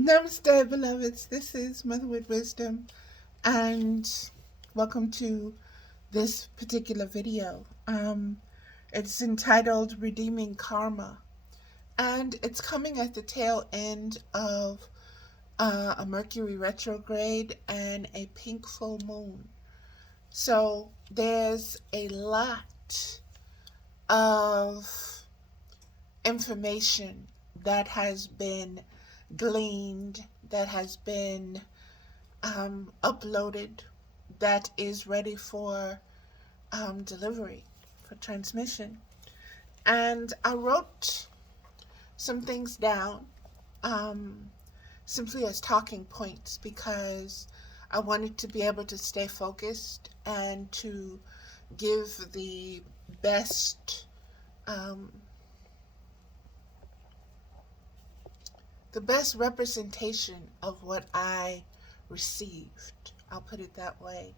Namaste, beloveds. This is Mother with Wisdom, and welcome to this particular video. It's entitled Redeeming Karma, and it's coming at the tail end of a Mercury retrograde and a pink full moon. So there's a lot of information that has been gleaned, that has been uploaded, that is ready for delivery, for transmission. And I wrote some things down simply as talking points because I wanted to be able to stay focused and to give the best representation of what I received. I'll put it that way.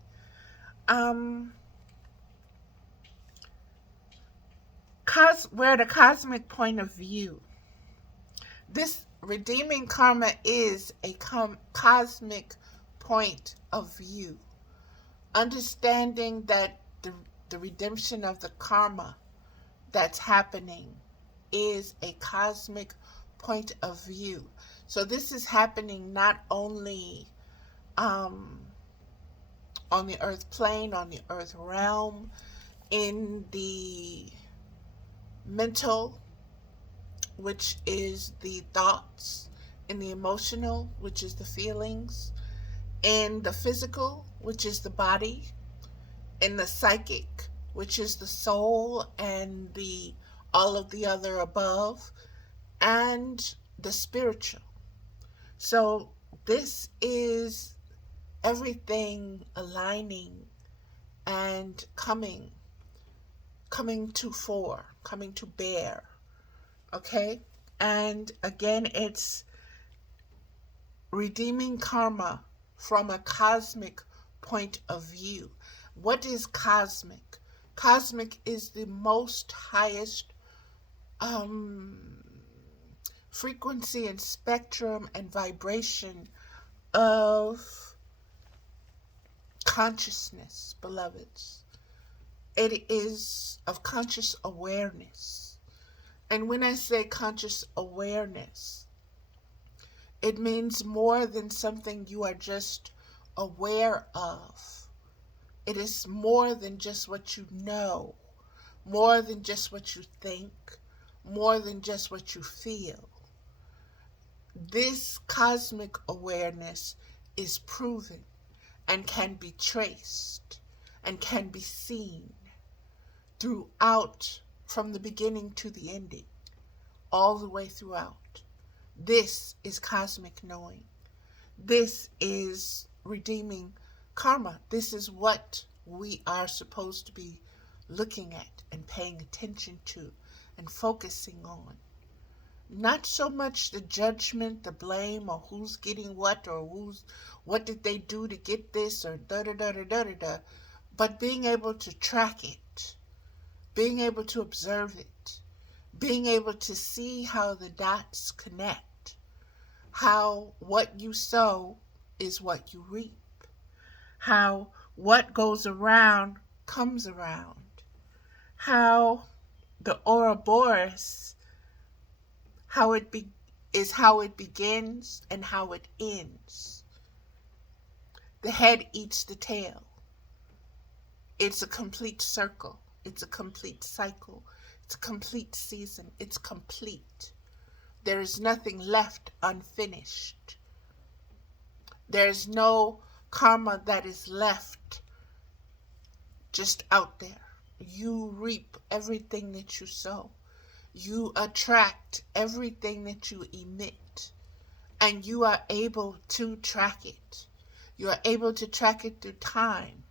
We're at a cosmic point of view. This redeeming karma is a cosmic point of view. Understanding that the redemption of the karma that's happening is a cosmic point of view. So this is happening not only on the earth plane, on the earth realm, in the mental, which is the thoughts, in the emotional, which is the feelings, in the physical, which is the body, in the psychic, which is the soul and the all of the other above, and the spiritual. So this is everything aligning and coming to bear. Okay? And again, it's redeeming karma from a cosmic point of view. What is cosmic? Cosmic is the most highest frequency and spectrum and vibration of consciousness, beloveds. It is of conscious awareness. And when I say conscious awareness, it means more than something you are just aware of. It is more than just what you know, more than just what you think, more than just what you feel. This cosmic awareness is proven and can be traced and can be seen throughout, from the beginning to the ending, all the way throughout. This is cosmic knowing. This is redeeming karma. This is what we are supposed to be looking at and paying attention to and focusing on. Not so much the judgment, the blame, or who's getting what, or what did they do to get this, or da-da-da-da-da-da-da, but being able to track it, being able to observe it, being able to see how the dots connect, how what you sow is what you reap, how what goes around comes around, how the Ouroboros, how it begins and how it ends. The head eats the tail. It's a complete circle. It's a complete cycle. It's a complete season. It's complete. There is nothing left unfinished. There's no karma that is left just out there. You reap everything that you sow. You attract everything that you emit, and you are able to track it. You are able to track it through time.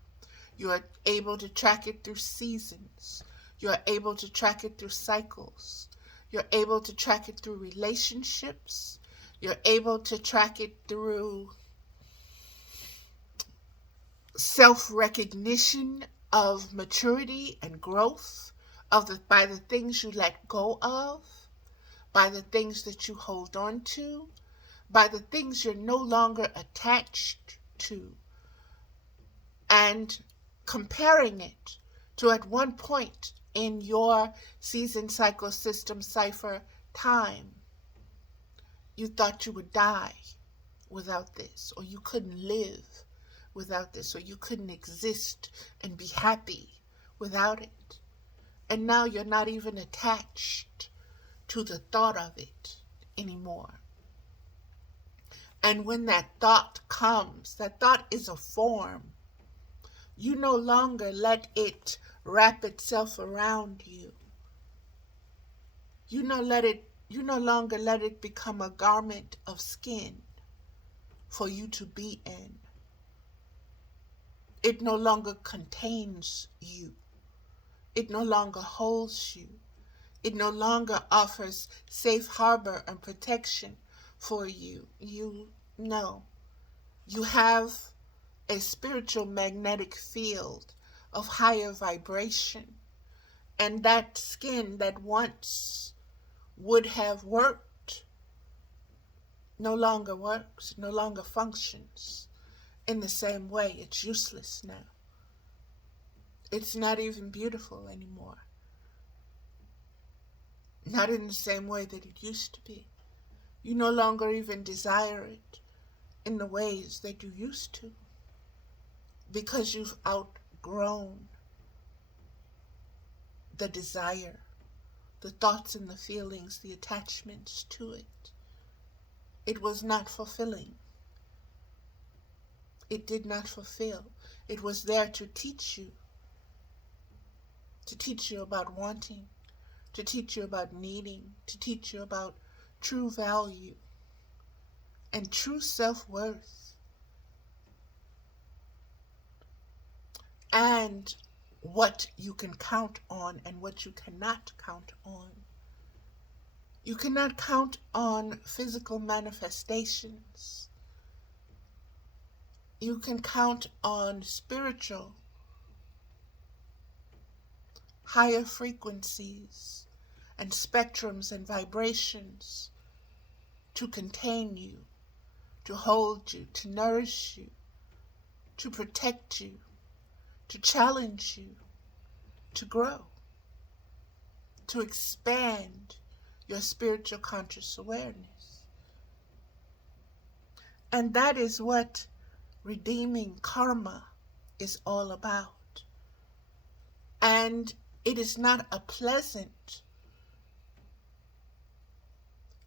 You are able to track it through seasons. You are able to track it through cycles. You're able to track it through relationships. You're able to track it through self-recognition of maturity and growth, by the things you let go of, by the things that you hold on to, by the things you're no longer attached to, and comparing it to at one point in your season, cycle, system, cipher time, you thought you would die without this, or you couldn't live without this, or you couldn't exist and be happy without it. And now you're not even attached to the thought of it anymore. And when that thought comes, that thought is a form. You no longer let it wrap itself around you. You no longer let it become a garment of skin for you to be in. It no longer contains you. It no longer holds you. It no longer offers safe harbor and protection for you. You know, you have a spiritual magnetic field of higher vibration, and that skin that once would have worked no longer works, no longer functions in the same way. It's useless now. It's not even beautiful anymore. Not in the same way that it used to be. You no longer even desire it in the ways that you used to, because you've outgrown the desire, the thoughts and the feelings, the attachments to it. It was not fulfilling. It did not fulfill. It was there to teach you about wanting, to teach you about needing, to teach you about true value and true self-worth, and what you can count on and what you cannot count on. You cannot count on physical manifestations. You can count on spiritual, higher frequencies and spectrums and vibrations to contain you, to hold you, to nourish you, to protect you, to challenge you, to grow, to expand your spiritual conscious awareness. And that is what redeeming karma is all about. And it is not a pleasant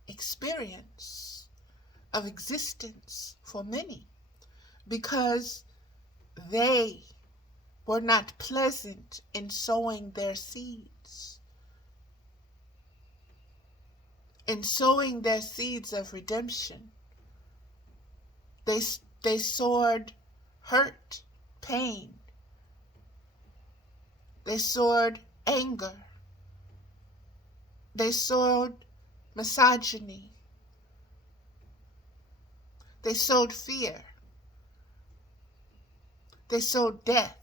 experience of existence for many, because they were not pleasant in sowing their seeds. In sowing their seeds of redemption, they sowed hurt, pain. They sowed anger. They sowed misogyny. They sowed fear. They sowed death.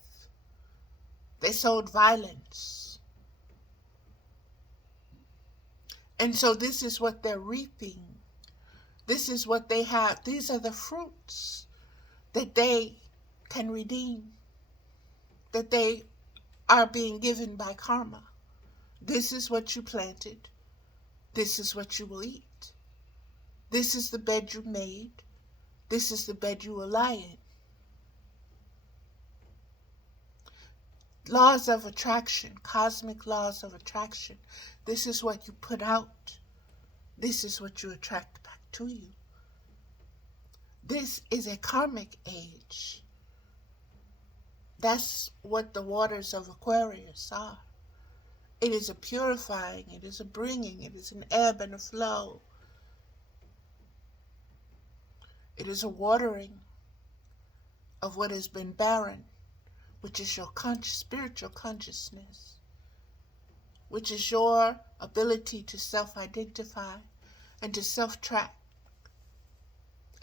They sowed violence. And so this is what they're reaping. This is what they have. These are the fruits that they can redeem, that they are being given by karma. This is what you planted. This is what you will eat. This is the bed you made. This is the bed you will lie in. Laws of attraction, cosmic laws of attraction. This is what you put out. This is what you attract back to you. This is a karmic age. That's what the waters of Aquarius are. It is a purifying, it is a bringing, it is an ebb and a flow. It is a watering of what has been barren, which is your spiritual consciousness, which is your ability to self-identify and to self-track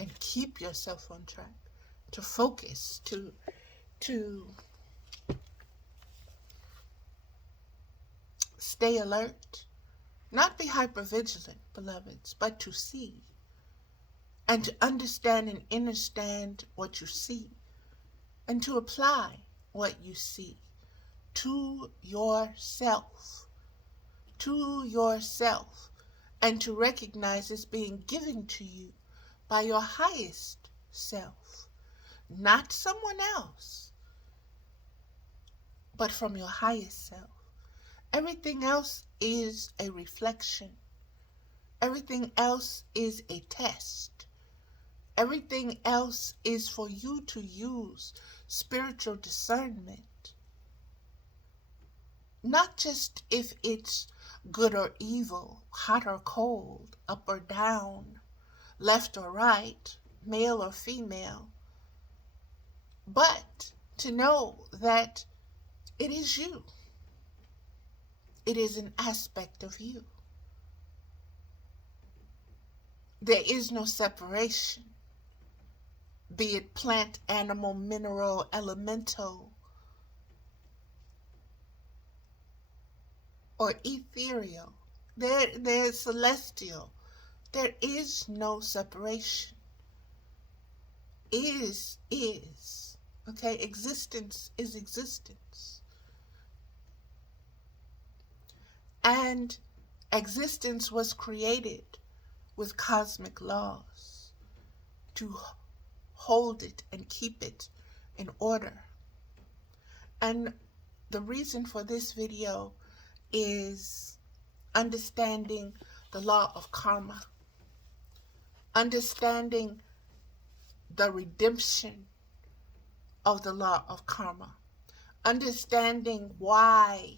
and keep yourself on track, to focus, to stay alert, not be hypervigilant, beloveds, but to see and to understand and understand what you see, and to apply what you see to yourself, and to recognize it's being given to you by your highest self, not someone else, but from your highest self. Everything else is a reflection. Everything else is a test. Everything else is for you to use spiritual discernment. Not just if it's good or evil, hot or cold, up or down, left or right, male or female, but to know that it is you. It is an aspect of you. There is no separation, be it plant, animal, mineral, elemental, or ethereal. There's celestial. There is no separation. Is. Okay, existence is existence. And existence was created with cosmic laws to hold it and keep it in order. And the reason for this video is understanding the law of karma, understanding the redemption of the law of karma, understanding why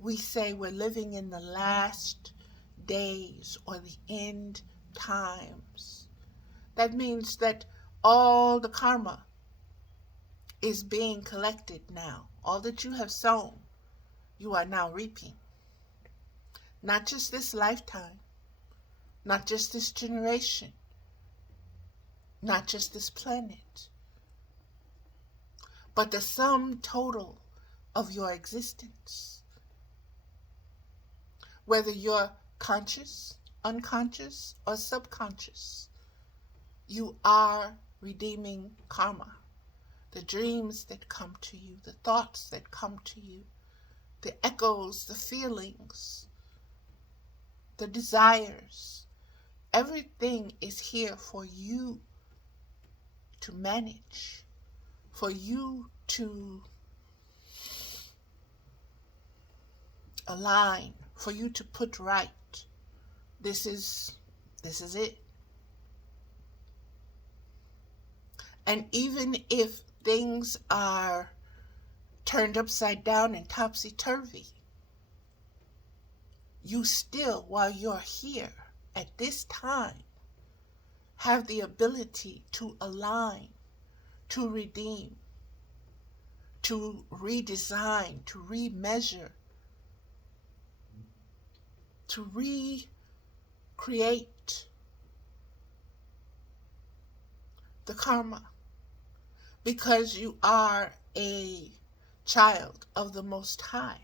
we say we're living in the last days or the end times. That means that all the karma is being collected now. All that you have sown, you are now reaping. Not just this lifetime, not just this generation, not just this planet, but the sum total of your existence. Whether you're conscious, unconscious, or subconscious, you are redeeming karma. The dreams that come to you, the thoughts that come to you, the echoes, the feelings, the desires, everything is here for you to manage, for you to align, for you to put right. This is it. And even if things are turned upside down and topsy-turvy, you still, while you're here at this time, have the ability to align, to redeem, to redesign, to remeasure, to recreate the karma, because you are a child of the Most High.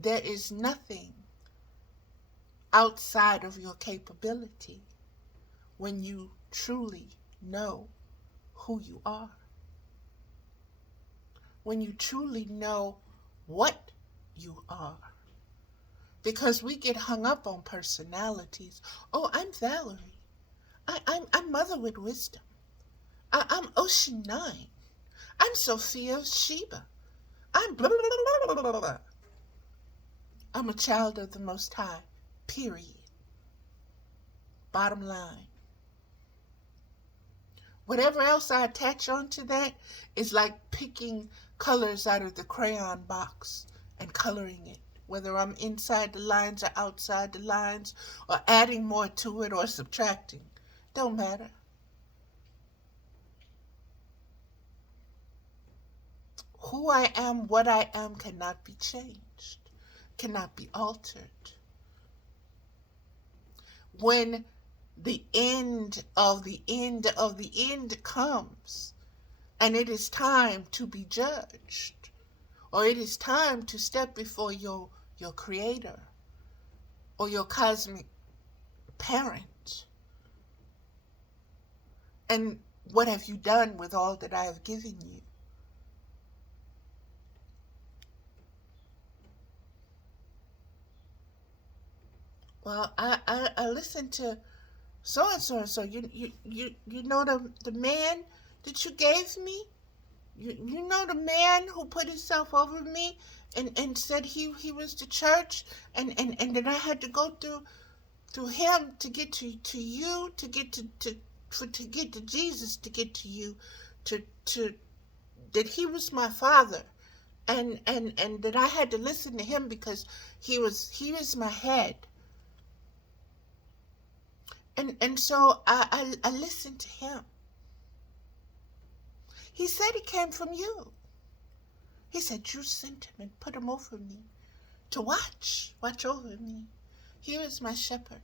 There is nothing outside of your capability when you truly know who you are. When you truly know what you are. Because we get hung up on personalities. Oh, I'm Valerie. I'm Mother with Wisdom. I'm Ocean 9. I'm Sophia of Sheba. I'm blah, blah, blah, blah, blah, blah. I'm a child of the Most High, period. Bottom line. Whatever else I attach onto that is like picking colors out of the crayon box and coloring it. Whether I'm inside the lines or outside the lines, or adding more to it or subtracting. Don't matter. Who I am, what I am, cannot be changed, cannot be altered. When the end of the end of the end comes, and it is time to be judged, or it is time to step before your creator, or your cosmic parent, And what have you done with all that I have given you? Well, I listened to so and so and so. You know the man that you gave me? You know the man who put himself over me and said he was the church, and that I had to go through him to get to you, to get to get to Jesus, to get to you, to that he was my father, and that I had to listen to him because he was my head. And so I listened to him. He said he came from you. He said you sent him and put him over me to watch over me. He was my shepherd.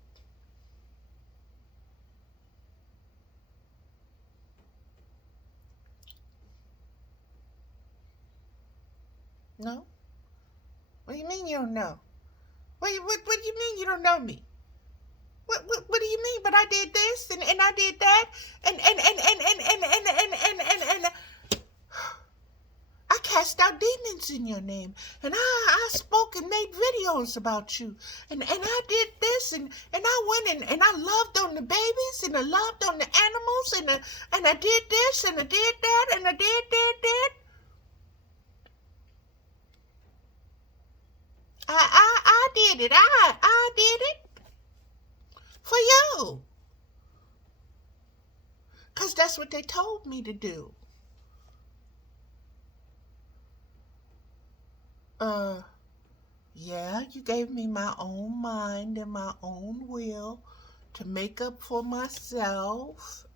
No? What do you mean you don't know? What do you mean you don't know me? What do you mean? But I did this and I did that and I cast out demons in your name, and I spoke and made videos about you, and I did this and I went and I loved on the babies and I loved on the animals and I did this and I did that and I did. I did it. I did it for you. 'Cause that's what they told me to do. Yeah, you gave me my own mind and my own will to make up for myself,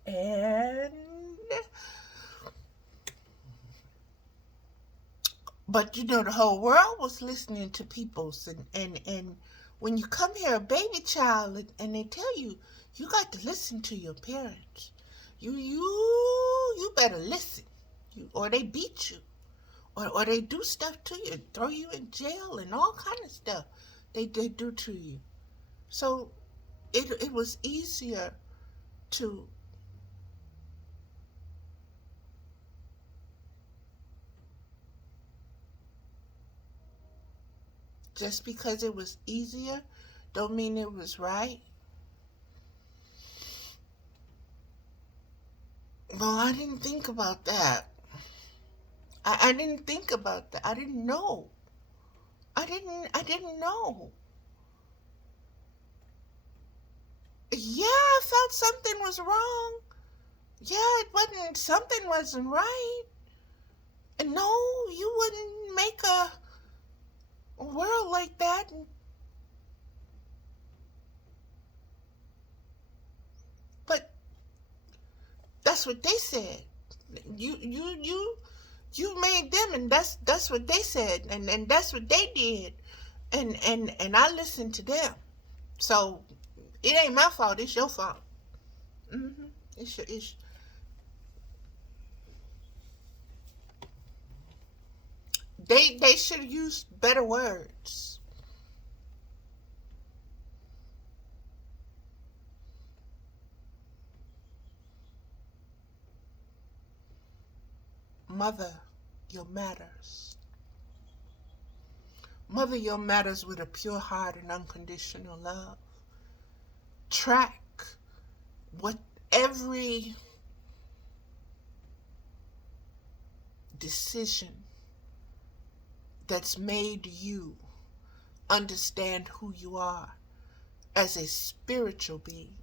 but you know the whole world was listening to people's, and when you come here a baby child and they tell you you got to listen to your parents, you better listen, or they beat you, or they do stuff to you, throw you in jail and all kind of stuff they do to you. So it was easier to just because it was easier don't mean it was right. Well, I didn't think about that. I didn't think about that. I didn't know. I didn't know. Yeah, I felt something was wrong. Yeah, something wasn't right. And no, you wouldn't make a world like that. But that's what they said. You made them, and that's what they said, and that's what they did, and I listened to them. So it ain't my fault. It's your fault. Mm-hmm. It's they should have used better words. Mother, your matters. Mother, your matters with a pure heart and unconditional love. Track what every decision that's made you understand who you are as a spiritual being,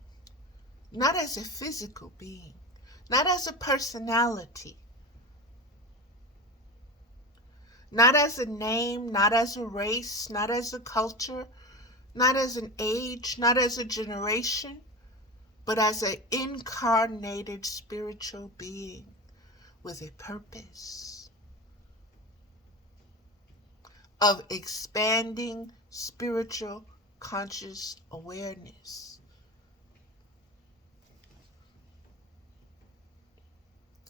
not as a physical being, not as a personality, not as a name, not as a race, not as a culture, not as an age, not as a generation, but as an incarnated spiritual being with a purpose of expanding spiritual conscious awareness.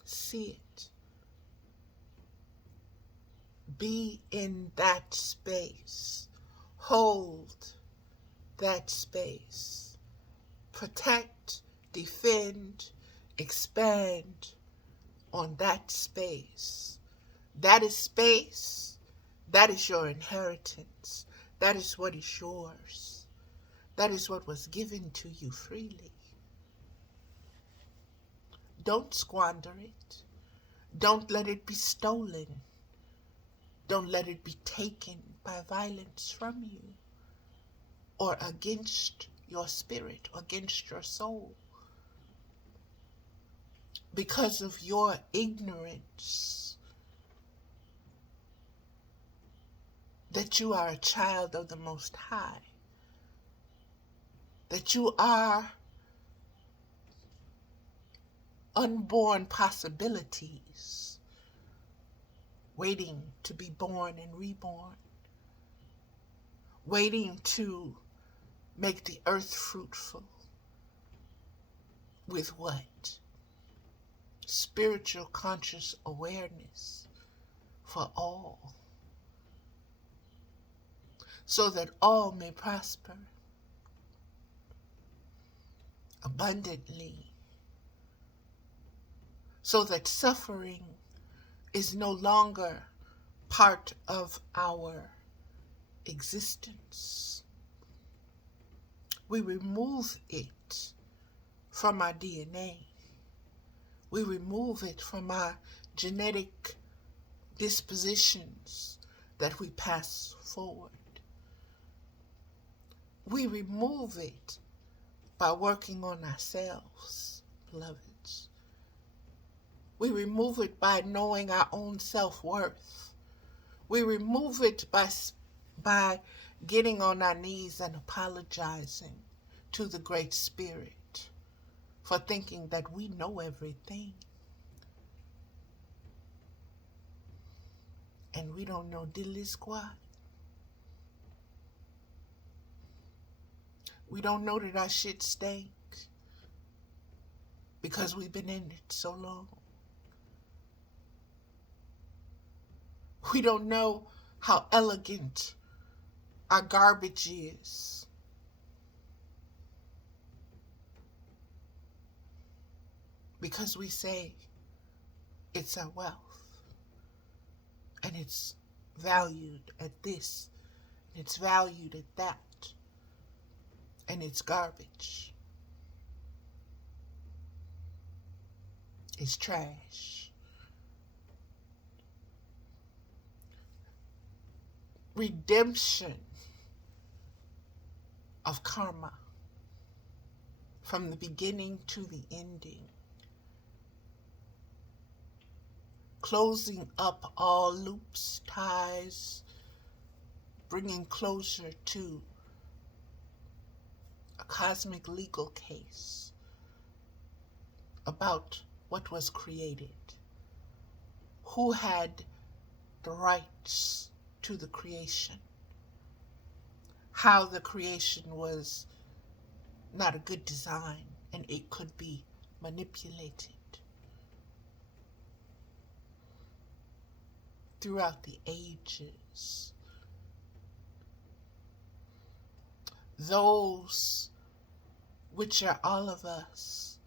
See it. Be in that space. Hold that space. Protect, defend, expand on that space. That is space. That is your inheritance. That is what is yours. That is what was given to you freely. Don't squander it. Don't let it be stolen. Don't let it be taken by violence from you or against your spirit, against your soul. Because of your ignorance that you are a child of the Most High, that you are unborn possibilities waiting to be born and reborn, waiting to make the earth fruitful. With what? Spiritual conscious awareness for all, so that all may prosper abundantly, so that suffering is no longer part of our existence. We remove it from our DNA. We remove it from our genetic dispositions that we pass forward. We remove it by working on ourselves, beloveds. We remove it by knowing our own self-worth. We remove it by getting on our knees and apologizing to the Great Spirit for thinking that we know everything. And we don't know diddly squat. We don't know that our shit stank because we've been in it so long. We don't know how elegant our garbage is because we say it's our wealth and it's valued at this, and it's valued at that, and it's garbage. It's trash. Redemption of karma from the beginning to the ending. Closing up all loops, ties, bringing closure to a cosmic legal case about what was created, who had the rights to the creation, how the creation was not a good design and it could be manipulated throughout the ages. Those which are all of us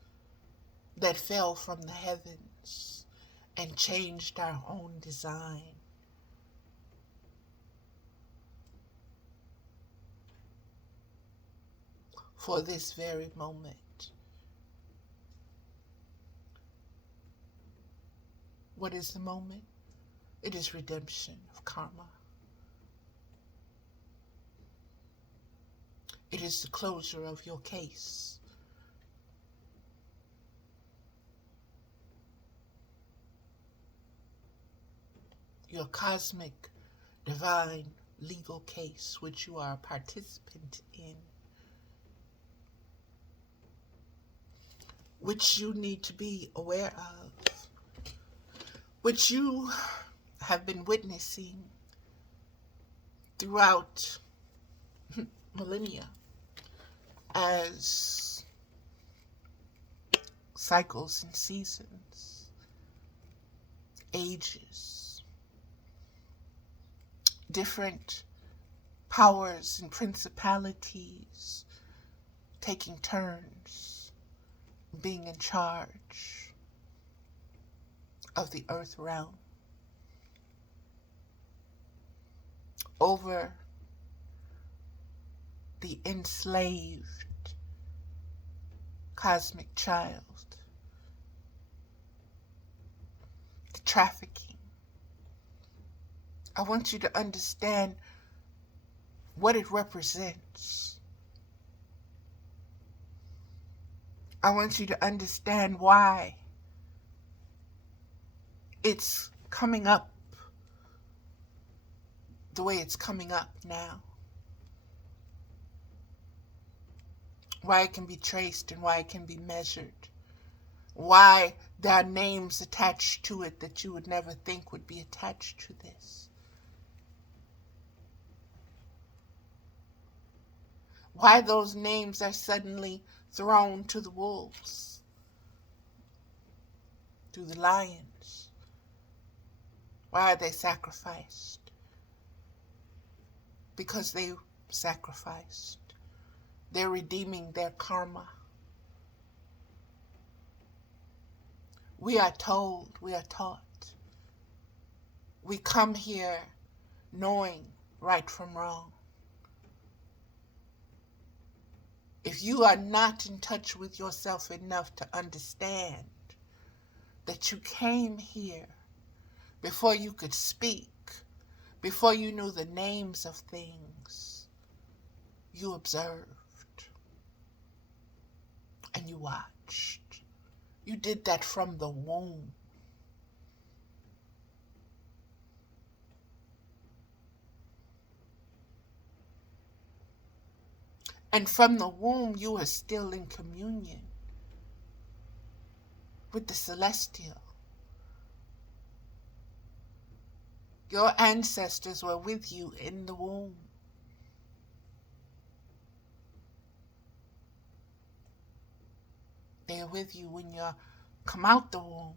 that fell from the heavens and changed our own design. For this very moment. What is the moment? It is redemption of karma. It is the closure of your case. Your cosmic, divine, legal case, which you are a participant in, which you need to be aware of, which you have been witnessing throughout millennia as cycles and seasons, ages, different powers and principalities taking turns being in charge of the earth realm, over the enslaved cosmic child, the trafficking. I want you to understand what it represents. I want you to understand why it's coming up the way it's coming up now. Why it can be traced and why it can be measured. Why there are names attached to it that you would never think would be attached to this. Why those names are suddenly thrown to the wolves, to the lions. Why are they sacrificed? Because they sacrificed. They're redeeming their karma. We are told, we are taught. We come here knowing right from wrong. If you are not in touch with yourself enough to understand that you came here before you could speak, before you knew the names of things, you observed and you watched. You did that from the womb. And from the womb, you are still in communion with the celestial. Your ancestors were with you in the womb. They are with you when you come out the womb.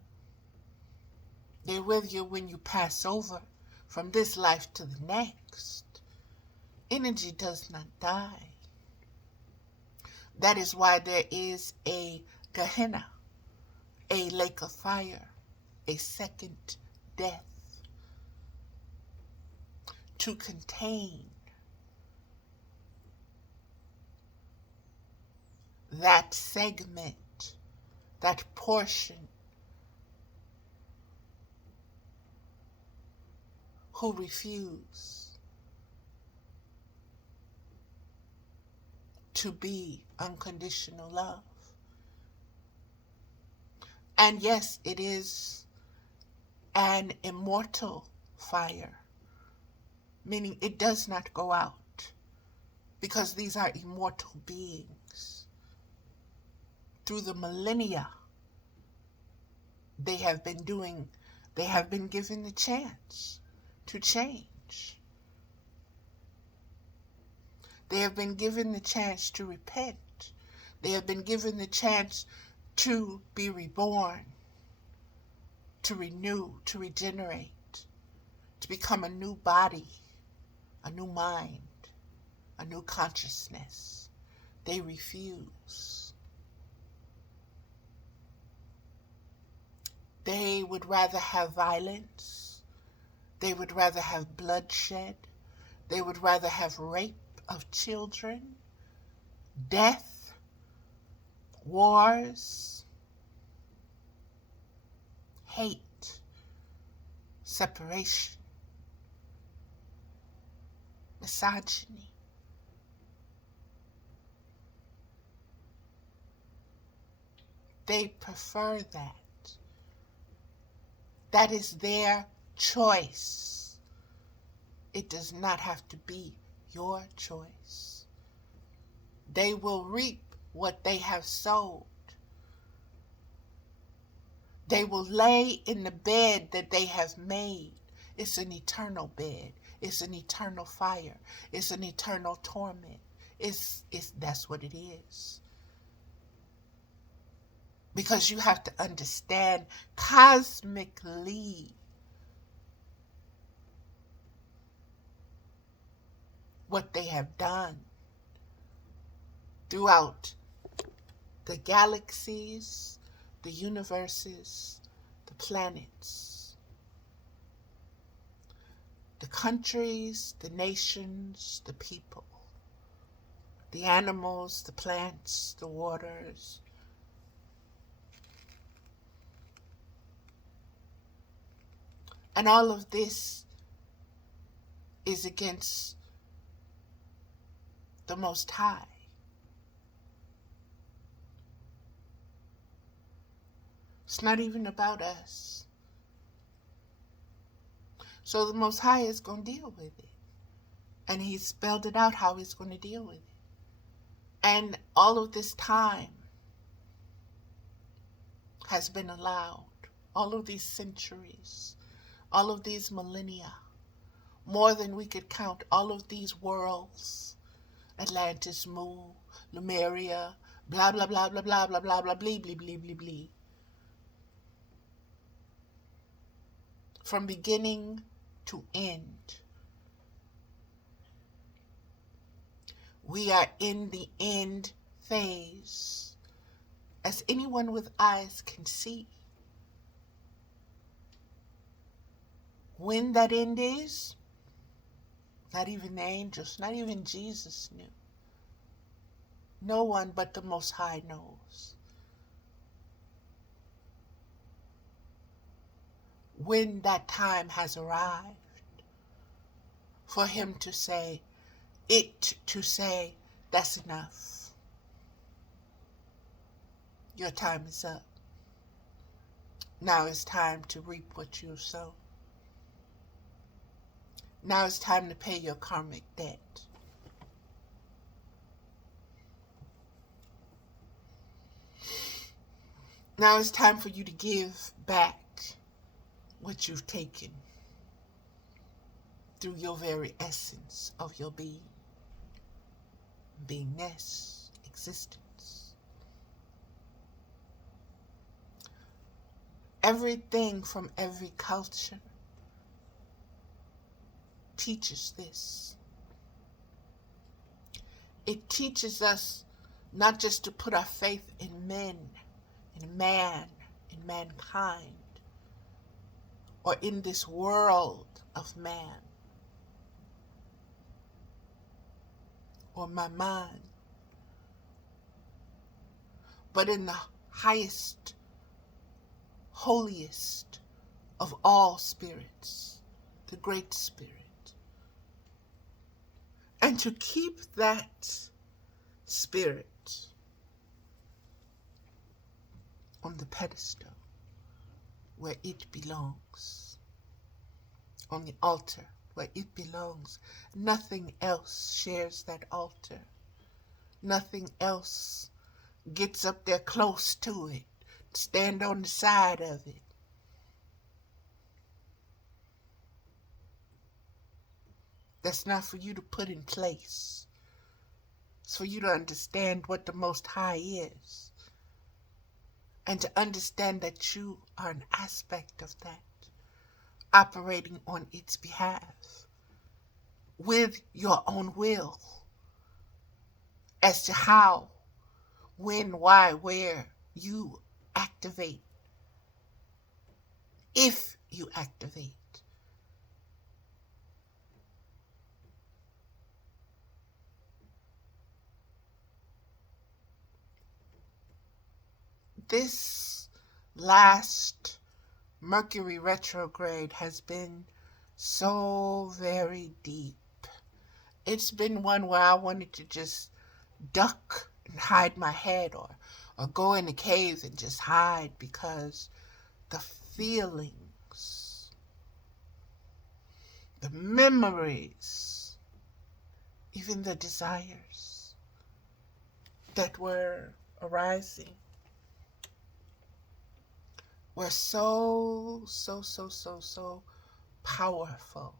They're with you when you pass over from this life to the next. Energy does not die. That is why there is a Gehenna, a lake of fire, a second death, to contain that segment, that portion who refuse to be unconditional love. And yes, it is an immortal fire, meaning it does not go out, because these are immortal beings. Through the millennia, they have been given the chance to change. They have been given the chance to repent. They have been given the chance to be reborn, to renew, to regenerate, to become a new body, a new mind, a new consciousness. They refuse. They would rather have violence. They would rather have bloodshed. They would rather have rape of children, death, wars, hate, separation, misogyny. They prefer that. That is their choice. It does not have to be your choice. They will reap what they have sowed. They will lay in the bed that they have made. It's an eternal bed. It's an eternal fire. It's an eternal torment. That's what it is. Because you have to understand cosmically what they have done throughout the galaxies, the universes, the planets, the countries, the nations, the people, the animals, the plants, the waters. And all of this is against the Most High. It's not even about us. So the Most High is going to deal with it. And He spelled it out how He's going to deal with it. And all of this time has been allowed. All of these centuries, all of these millennia, more than we could count, all of these worlds, Atlantis, Mu, Lemuria, blah, blah, blah, blah, blah, blah, blah, blah, blee, blee, blee, blee, blee. From beginning to end. We are in the end phase, as anyone with eyes can see. When that end is, not even the angels, not even Jesus knew. No one but the Most High knows. When that time has arrived for Him to say, that's enough. Your time is up. Now it's time to reap what you sow. Now it's time to pay your karmic debt. Now it's time for you to give back what you've taken through your very essence of your being, beingness, existence. Everything from every culture teaches this. It teaches us not just to put our faith in men, in man, in mankind, or in this world of man, or my mind, but in the highest, holiest of all spirits, the Great Spirit. And to keep that spirit on the pedestal where it belongs, on the altar where it belongs. Nothing else shares that altar. Nothing else gets up there close to it, stand on the side of it. That's not for you to put in place. It's for you to understand what the Most High is. And to understand that you are an aspect of that, operating on its behalf, with your own will, as to how, when, why, where you activate, if you activate. This last Mercury retrograde has been so very deep. It's been one where I wanted to just duck and hide my head, or go in a cave and just hide, because the feelings, the memories, even the desires that were arising were so powerful,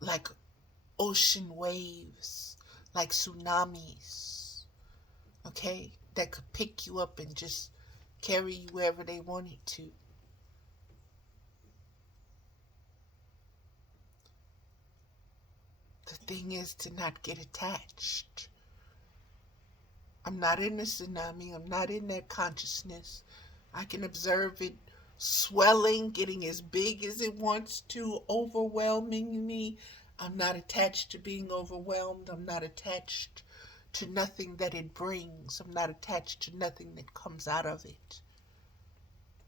like ocean waves, like tsunamis, okay, that could pick you up and just carry you wherever they wanted to. The thing is to not get attached I'm not in the tsunami. I'm not in that consciousness. I can observe it swelling, getting as big as it wants to, overwhelming me. I'm not attached to being overwhelmed. I'm not attached to nothing that it brings. I'm not attached to nothing that comes out of it.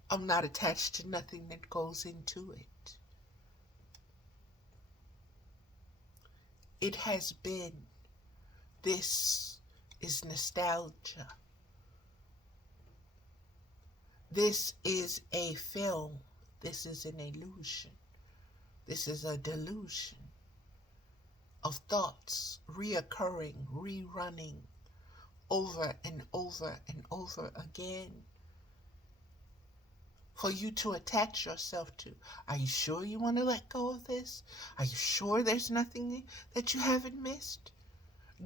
I'm not attached to nothing that goes into it. It has been. This is nostalgia. This is a film. This is an illusion. This is a delusion of thoughts reoccurring, rerunning over and over and over again for you to attach yourself to. Are you sure you want to let go of this? Are you sure there's nothing that you haven't missed?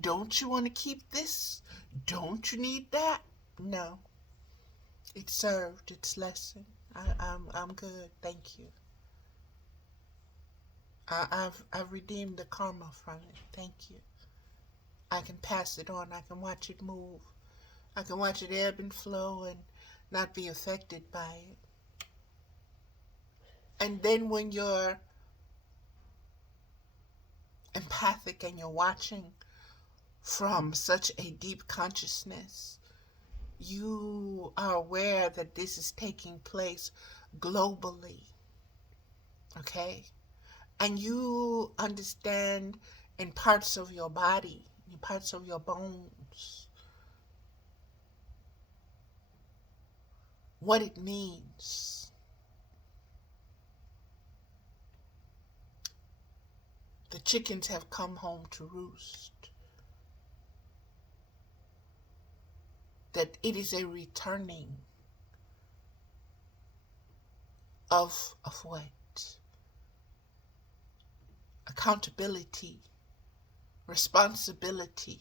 Don't you want to keep this? Don't you need that? No. It served its lesson. I'm good. Thank you. I've redeemed the karma from it. Thank you. I can pass it on. I can watch it move. I can watch it ebb and flow and not be affected by it. And then when you're empathic and you're watching from such a deep consciousness, you are aware that this is taking place globally. Okay? And you understand in parts of your body, in parts of your bones, what it means. The chickens have come home to roost. That it is a returning of what? Accountability, responsibility,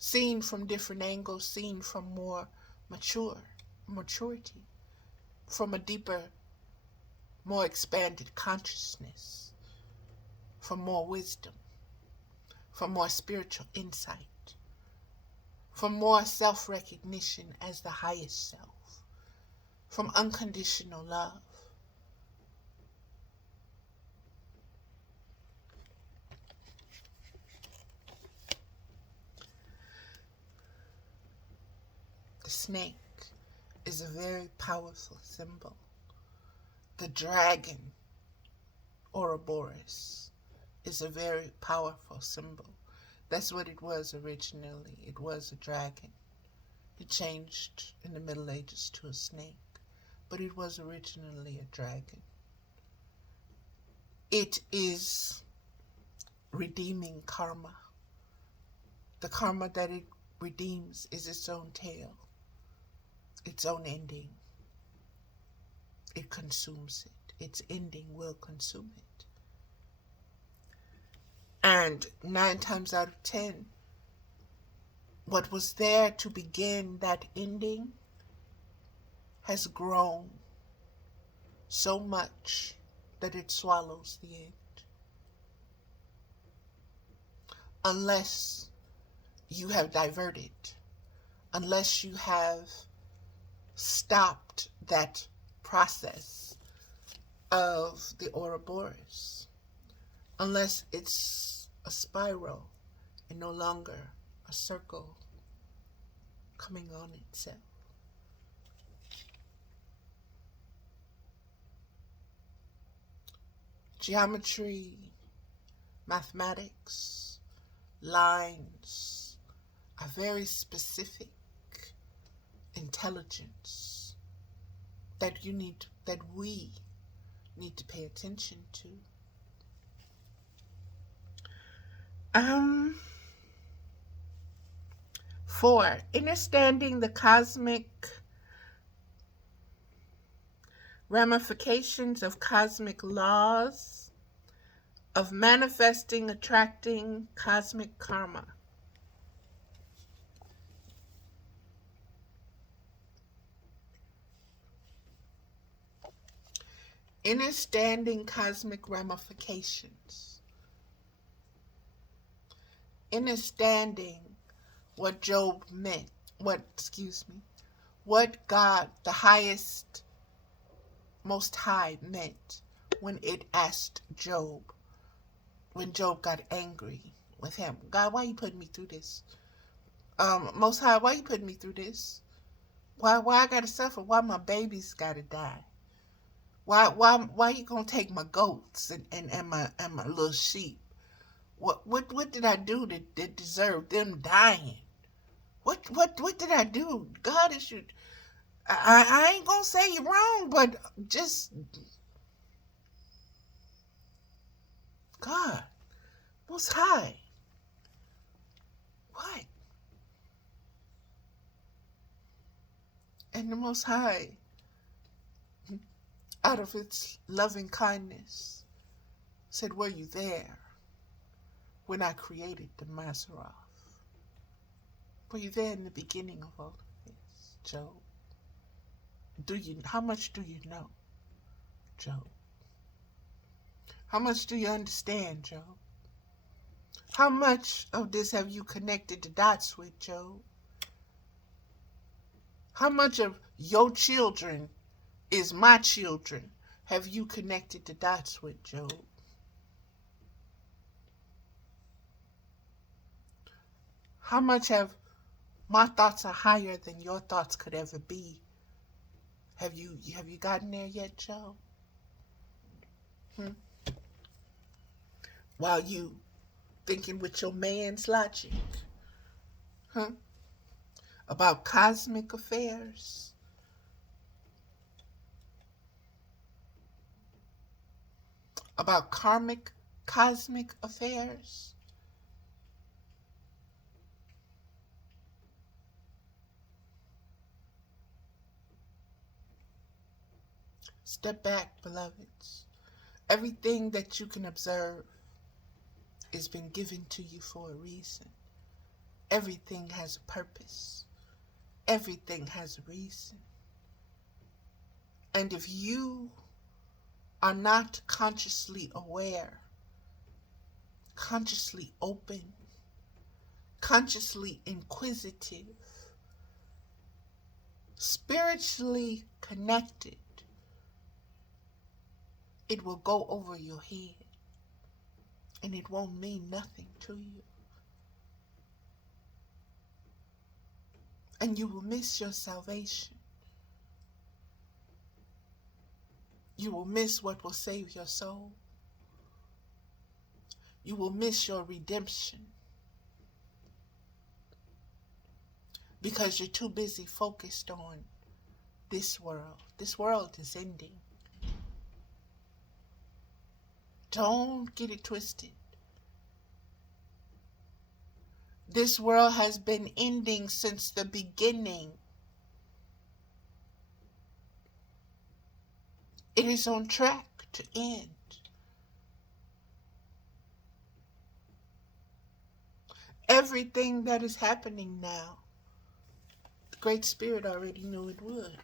seen from different angles, seen from more maturity, from a deeper, more expanded consciousness, from more wisdom, from more spiritual insight, from more self-recognition as the highest self, from unconditional love. The snake is a very powerful symbol. The dragon, Ouroboros, is a very powerful symbol. That's what it was originally. It was a dragon. It changed in the Middle Ages to a snake, but it was originally a dragon. It is redeeming karma. The karma that it redeems is its own tale, its own ending. It consumes it. Its ending will consume it. And 9 times out of 10, what was there to begin that ending has grown so much that it swallows the end. Unless you have diverted, unless you have stopped that process of the Ouroboros, unless it's a spiral and no longer a circle coming on itself. Geometry, mathematics, lines are very specific intelligence that we need to pay attention to. For understanding the cosmic ramifications of cosmic laws of manifesting, attracting cosmic karma. Understanding cosmic ramifications. Understanding what Job meant what God, the highest, most high, meant when it asked Job, when Job got angry with him. God, why you putting me through this? Most high, why you putting me through this? Why I gotta suffer? Why my babies gotta die? Why you gonna take my goats and my little sheep? What did I do that deserved them dying? What did I do? God, it should. I ain't gonna say you're wrong, but just God, Most High. What? And the Most High, out of its loving kindness, said, were you there when I created the Mazzaroth? Were you there in the beginning of all of this, Job? How much do you know, Job? How much do you understand, Job? How much of this have you connected the dots with, Job? How much of your children is my children have you connected the dots with, Job? How much have my thoughts are higher than your thoughts could ever be? Have you gotten there yet, Job? While you thinking with your man's logic, about cosmic affairs, about karmic, cosmic affairs. Step back, beloveds. Everything that you can observe has been given to you for a reason. Everything has a purpose. Everything has a reason. And if you are not consciously aware, consciously open, consciously inquisitive, spiritually connected, it will go over your head and it won't mean nothing to you. And you will miss your salvation. You will miss what will save your soul. You will miss your redemption because you're too busy focused on this world. This world is ending. Don't get it twisted. This world has been ending since the beginning. It is on track to end. Everything that is happening now, the Great Spirit already knew it would.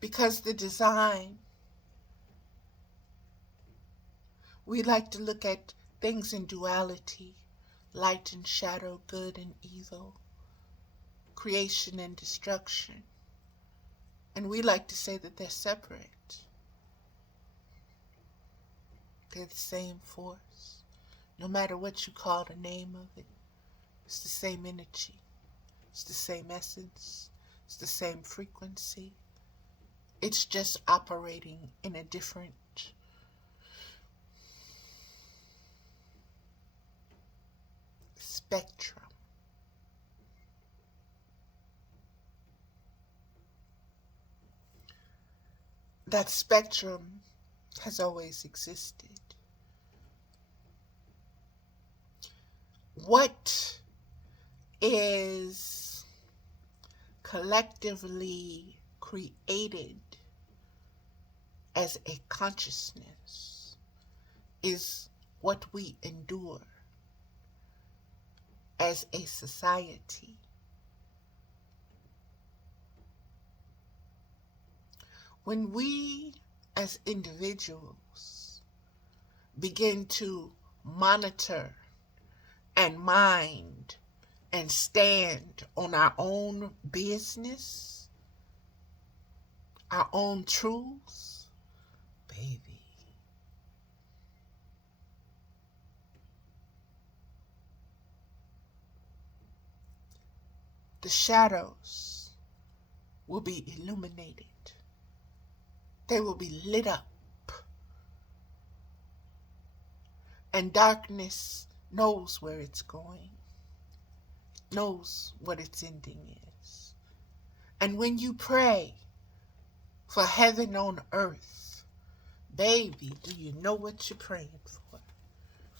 Because the design, we like to look at things in duality, light and shadow, good and evil, creation and destruction. And we like to say that they're separate. They're the same force. No matter what you call the name of it, it's the same energy. It's the same essence. It's the same frequency. It's just operating in a different spectrum. That spectrum has always existed. What is collectively created as a consciousness is what we endure as a society. When we as individuals begin to monitor and mind and stand on our own business, our own truths, baby, the shadows will be illuminated. They will be lit up. And darkness knows where it's going, knows what its ending is. And when you pray for heaven on earth, baby, do you know what you're praying for?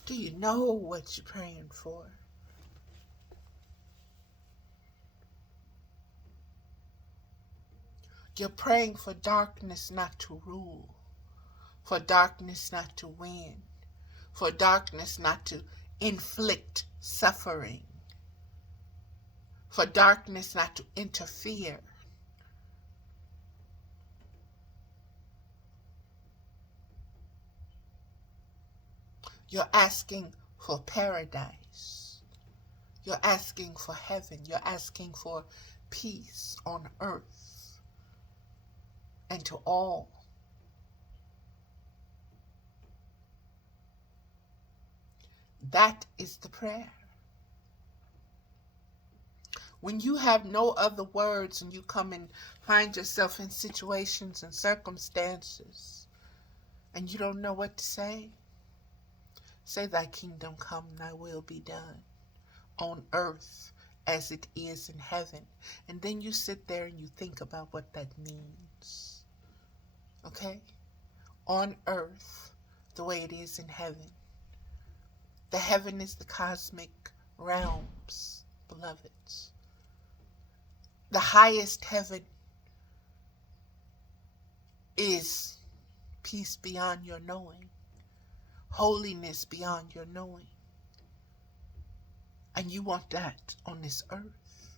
Do you know what you're praying for? You're praying for darkness not to rule, for darkness not to win, for darkness not to inflict suffering, for darkness not to interfere. You're asking for paradise. You're asking for heaven. You're asking for peace on earth and to all. That is the prayer. When you have no other words and you come and find yourself in situations and circumstances and you don't know what to say, say, thy kingdom come, thy will be done on earth as it is in heaven. And then you sit there and you think about what that means. Okay? On earth, the way it is in heaven. The heaven is the cosmic realms, beloveds. The highest heaven is peace beyond your knowing, holiness beyond your knowing. And you want that on this earth.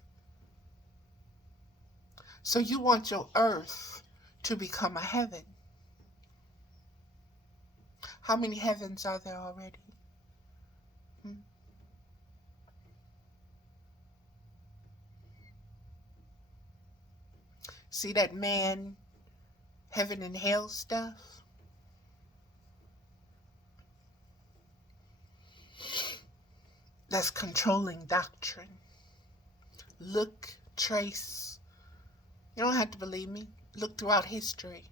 So you want your earth to become a heaven. How many heavens are there already? See that man, heaven and hell stuff? That's controlling doctrine. Look, trace. You don't have to believe me. Look throughout history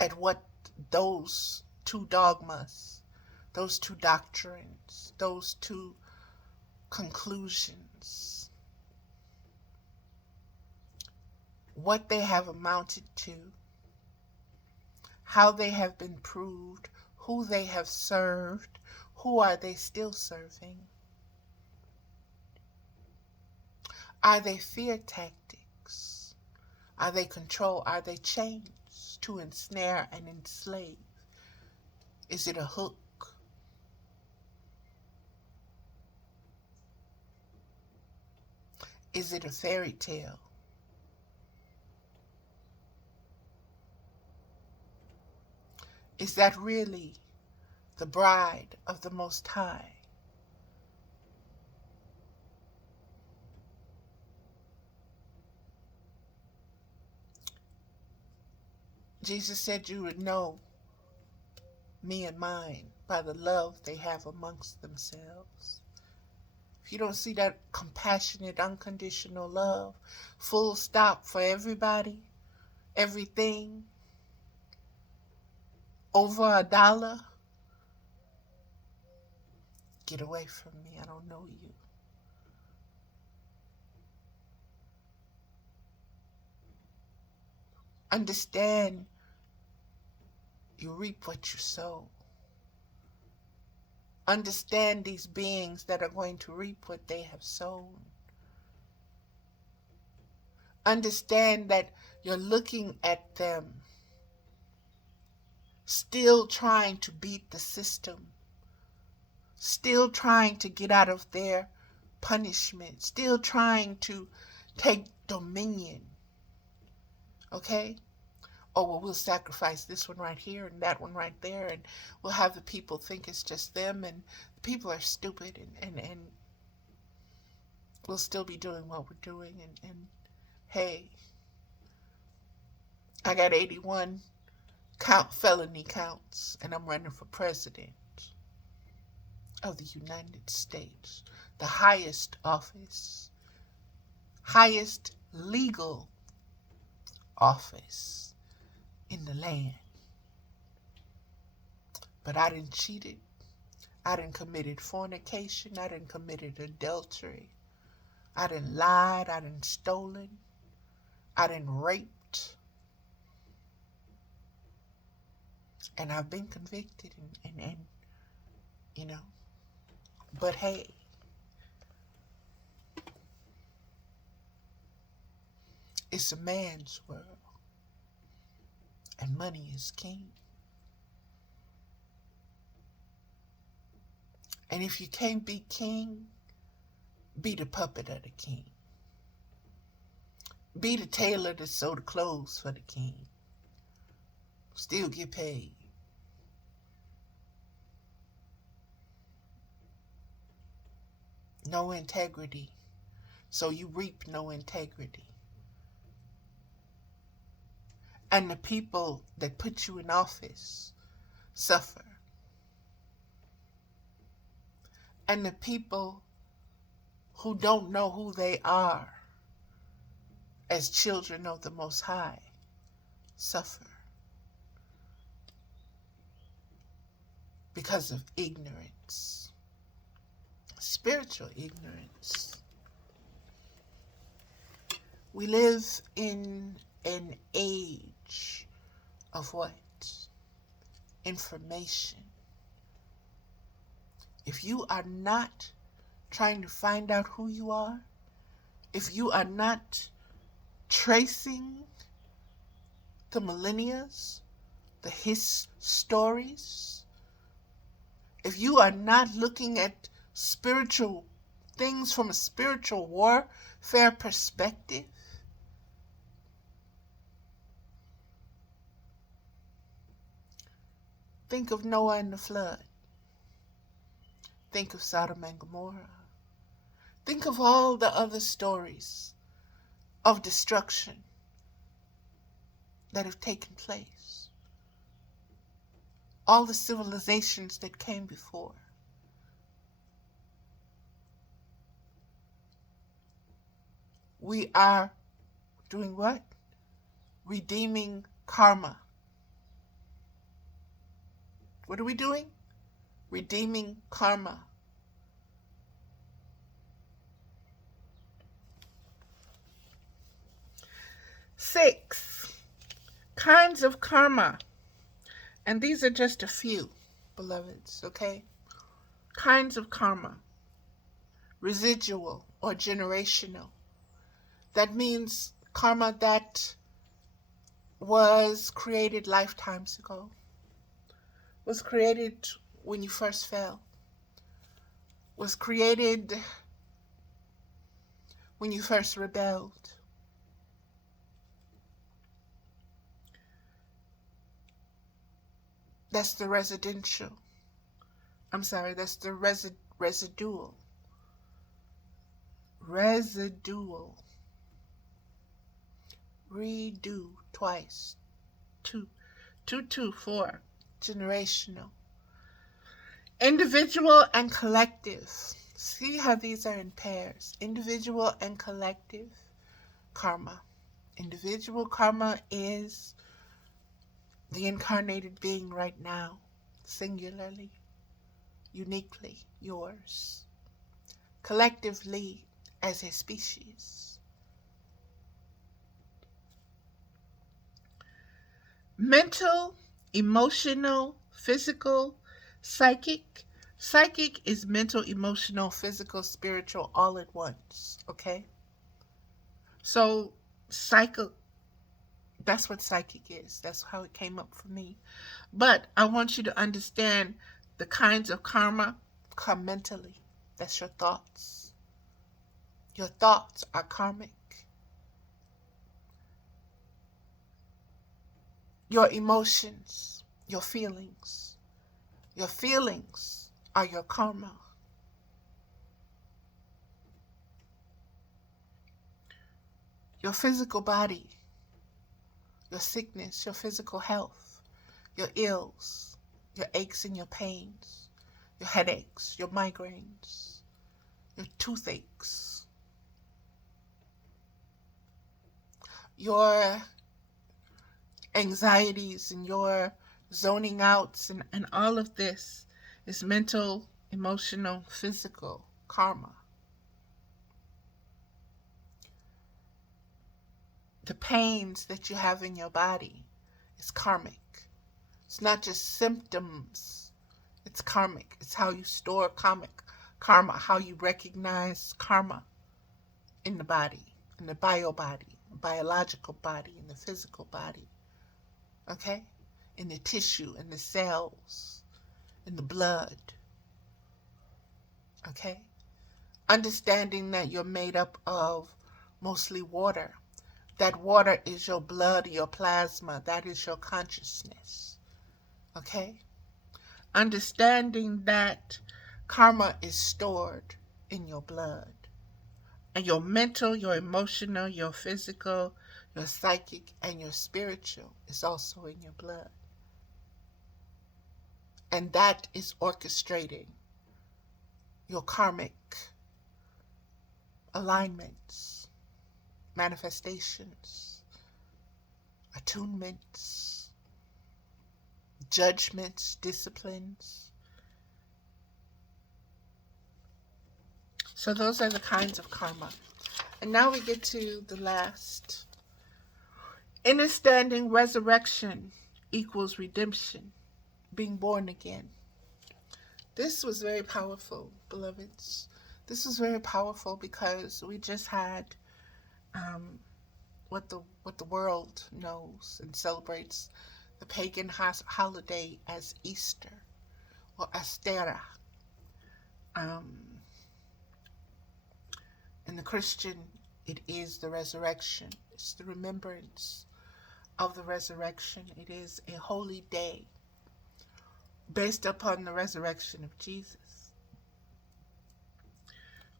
at what those two dogmas, those two doctrines, those two conclusions, what they have amounted to, how they have been proved, who they have served, who are they still serving? Are they fear tactics? Are they control? Are they chains to ensnare and enslave? Is it a hook? Is it a fairy tale? Is that really the bride of the Most High? Jesus said you would know me and mine by the love they have amongst themselves. If you don't see that compassionate, unconditional love, full stop for everybody, everything, over $1, get away from me. I don't know you. Understand, you reap what you sow. Understand these beings that are going to reap what they have sown. Understand that you're looking at them still trying to beat the system, still trying to get out of their punishment, still trying to take dominion. Okay? Oh, well, we'll sacrifice this one right here and that one right there, and we'll have the people think it's just them, and the people are stupid, and we'll still be doing what we're doing. And hey, I got 81 felony counts, and I'm running for president of the United States, the highest office, highest legal office in the land. But I didn't cheated. I didn't committed fornication. I didn't committed adultery. I didn't lied. I didn't stolen. I didn't raped. And I've been convicted and you know. But hey, it's a man's world. And money is king. And if you can't be king, be the puppet of the king. Be the tailor that sew the clothes for the king. Still get paid. No integrity. So you reap no integrity. And the people that put you in office suffer. And the people who don't know who they are as children of the Most High suffer because of ignorance, spiritual ignorance. We live in an age of what? Information. If you are not trying to find out who you are, if you are not tracing the millennias, the stories, if you are not looking at spiritual things from a spiritual warfare perspective, think of Noah and the flood. Think of Sodom and Gomorrah. Think of all the other stories of destruction that have taken place. All the civilizations that came before. We are doing what? Redeeming karma. What are we doing? Redeeming karma. Six kinds of karma. And these are just a few, beloveds, okay? Kinds of karma. Residual or generational. That means karma that was created lifetimes ago. Was created when you first fell. Was created when you first rebelled. That's the residential. That's the residual. Residual. Redo twice. Two, 4. Generational. Individual and collective. See how these are in pairs. Individual and collective karma. Individual karma is the incarnated being right now, singularly, uniquely yours. Collectively, as a species. Mental, emotional, physical, psychic. Psychic is mental, emotional, physical, spiritual, all at once, okay? So, that's what psychic is. That's how it came up for me. But I want you to understand the kinds of karma come mentally. That's your thoughts. Your thoughts are karmic. your emotions, your feelings. Your feelings are your karma. Your physical body, your sickness, your physical health, your ills, your aches and your pains, your headaches, your migraines, your toothaches, your anxieties and your zoning outs, and all of this is mental, emotional, physical karma. The pains that you have in your body is karmic. It's not just symptoms. It's karmic. It's how you store karma, how you recognize karma in the body, in the bio body, biological body, in the physical body. Okay? In the tissue, in the cells, in the blood. Okay? Understanding that you're made up of mostly water. That water is your blood, your plasma. That is your consciousness. Okay? Understanding that karma is stored in your blood. And your mental, your emotional, your physical, your psychic, and your spiritual is also in your blood. And that is orchestrating your karmic alignments, manifestations, attunements, judgments, disciplines. So those are the kinds of karma. And now we get to the last. Understanding resurrection equals redemption, being born again. This was very powerful, beloveds. This was very powerful because we just had what the world knows and celebrates, the pagan holiday as Easter or Astera. In the Christian, it is the resurrection. It's the remembrance of the resurrection. It is a holy day based upon the resurrection of Jesus.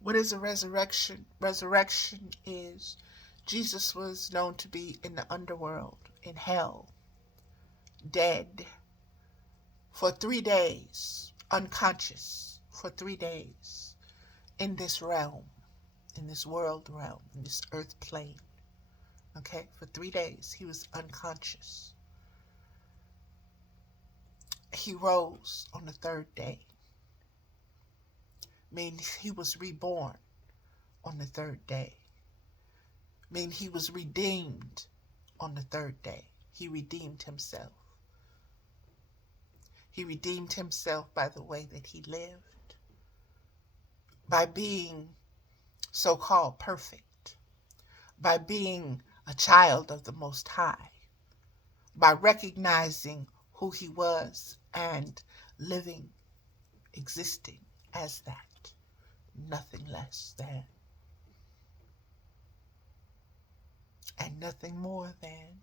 What is a resurrection? Resurrection is Jesus was known to be in the underworld, in hell, dead for 3 days, unconscious for 3 days in this realm, in this world realm, in this earth plane. Okay, for 3 days he was unconscious. He rose on the 3rd day. Means he was reborn on the 3rd day. Mean he was redeemed on the 3rd day. He redeemed himself. He redeemed himself by the way that he lived, by being so-called perfect, by being a child of the Most High, by recognizing who he was and living, existing as that. Nothing less than, and nothing more than.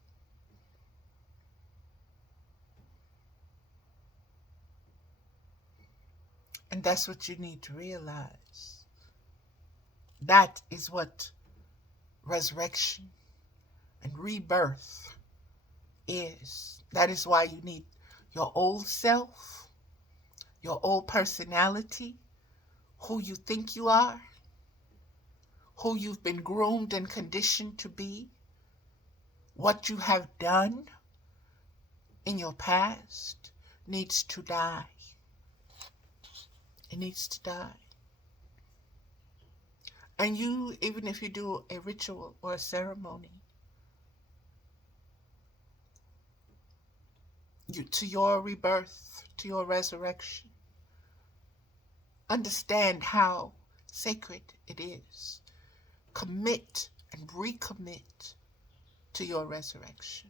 And that's what you need to realize. That is what resurrection and rebirth is. That is why you need your old self, your old personality, who you think you are, who you've been groomed and conditioned to be, what you have done in your past needs to die. It needs to die. And you, even if you do a ritual or a ceremony, to your rebirth, to your resurrection, understand how sacred it is. Commit and recommit to your resurrection.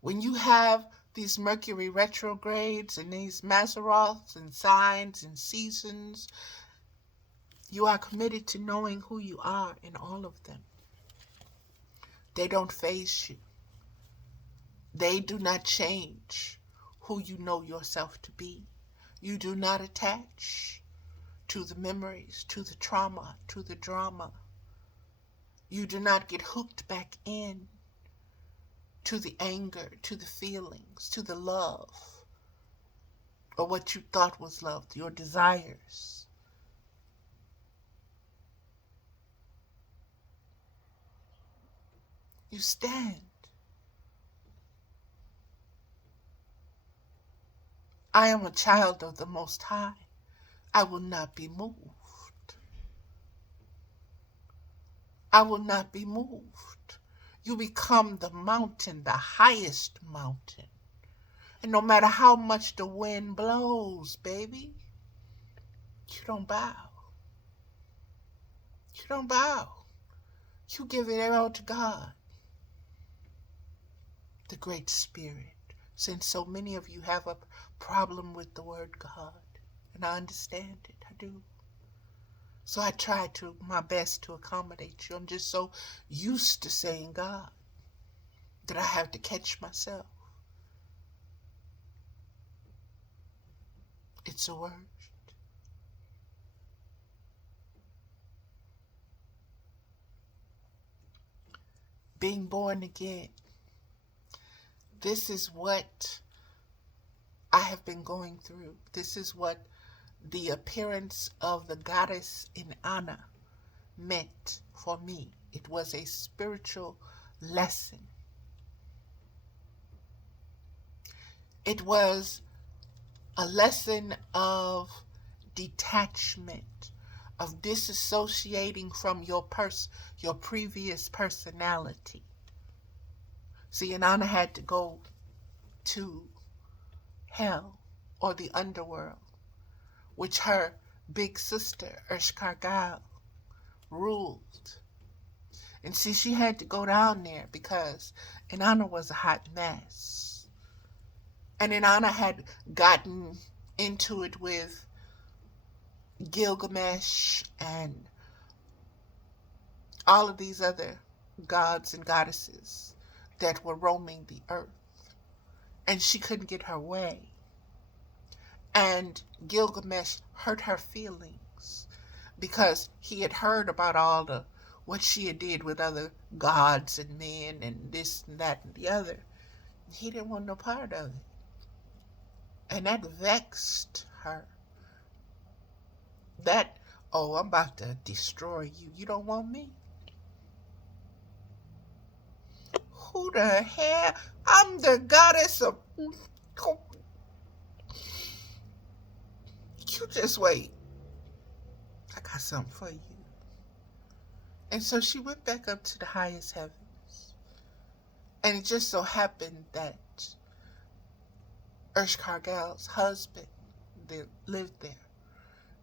When you have these Mercury retrogrades and these Mazzaroths and signs and seasons, you are committed to knowing who you are in all of them. They don't faze you. They do not change who you know yourself to be. You do not attach to the memories, to the trauma, to the drama. You do not get hooked back in to the anger, to the feelings, to the love, or what you thought was love, your desires. You stand. I am a child of the Most High. I will not be moved. I will not be moved. You become the mountain, the highest mountain. And no matter how much the wind blows, baby, you don't bow. You don't bow. You give it all to God, the Great Spirit. Since so many of you have a problem with the word God, and I understand it, I do. So I try to my best to accommodate you. I'm just so used to saying God that I have to catch myself. It's a word. Being born again. This is what I have been going through. This is what the appearance of the goddess Inanna meant for me. It was a spiritual lesson. It was a lesson of detachment, of disassociating from your previous personality. See, Inanna had to go to hell or the underworld, which her big sister, Ershkargal, ruled. And see, she had to go down there because Inanna was a hot mess. And Inanna had gotten into it with Gilgamesh and all of these other gods and goddesses that were roaming the earth. And she couldn't get her way. And Gilgamesh hurt her feelings because he had heard about all the what she had did with other gods and men and this and that and the other. He didn't want no part of it. And that vexed her. That, oh, I'm about to destroy you. You don't want me? Who the hell? I'm the goddess of... You just wait. I got something for you. And so she went back up to the highest heavens. And it just so happened that Ershkargal's husband lived there.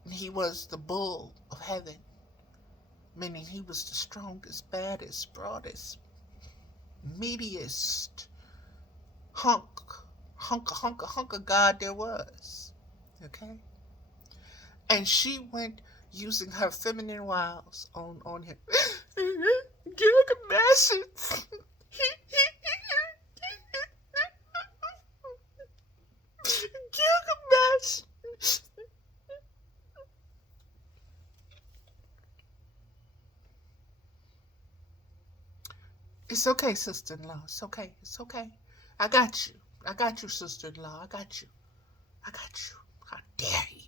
And he was the bull of heaven. Meaning he was the strongest, baddest, broadest, meatiest hunk of God there was. Okay? And she went using her feminine wiles on him. Gilgamesh. Gilgamesh. It's okay, sister-in-law. It's okay. It's okay. I got you. I got you, sister-in-law. I got you. I got you. How dare you?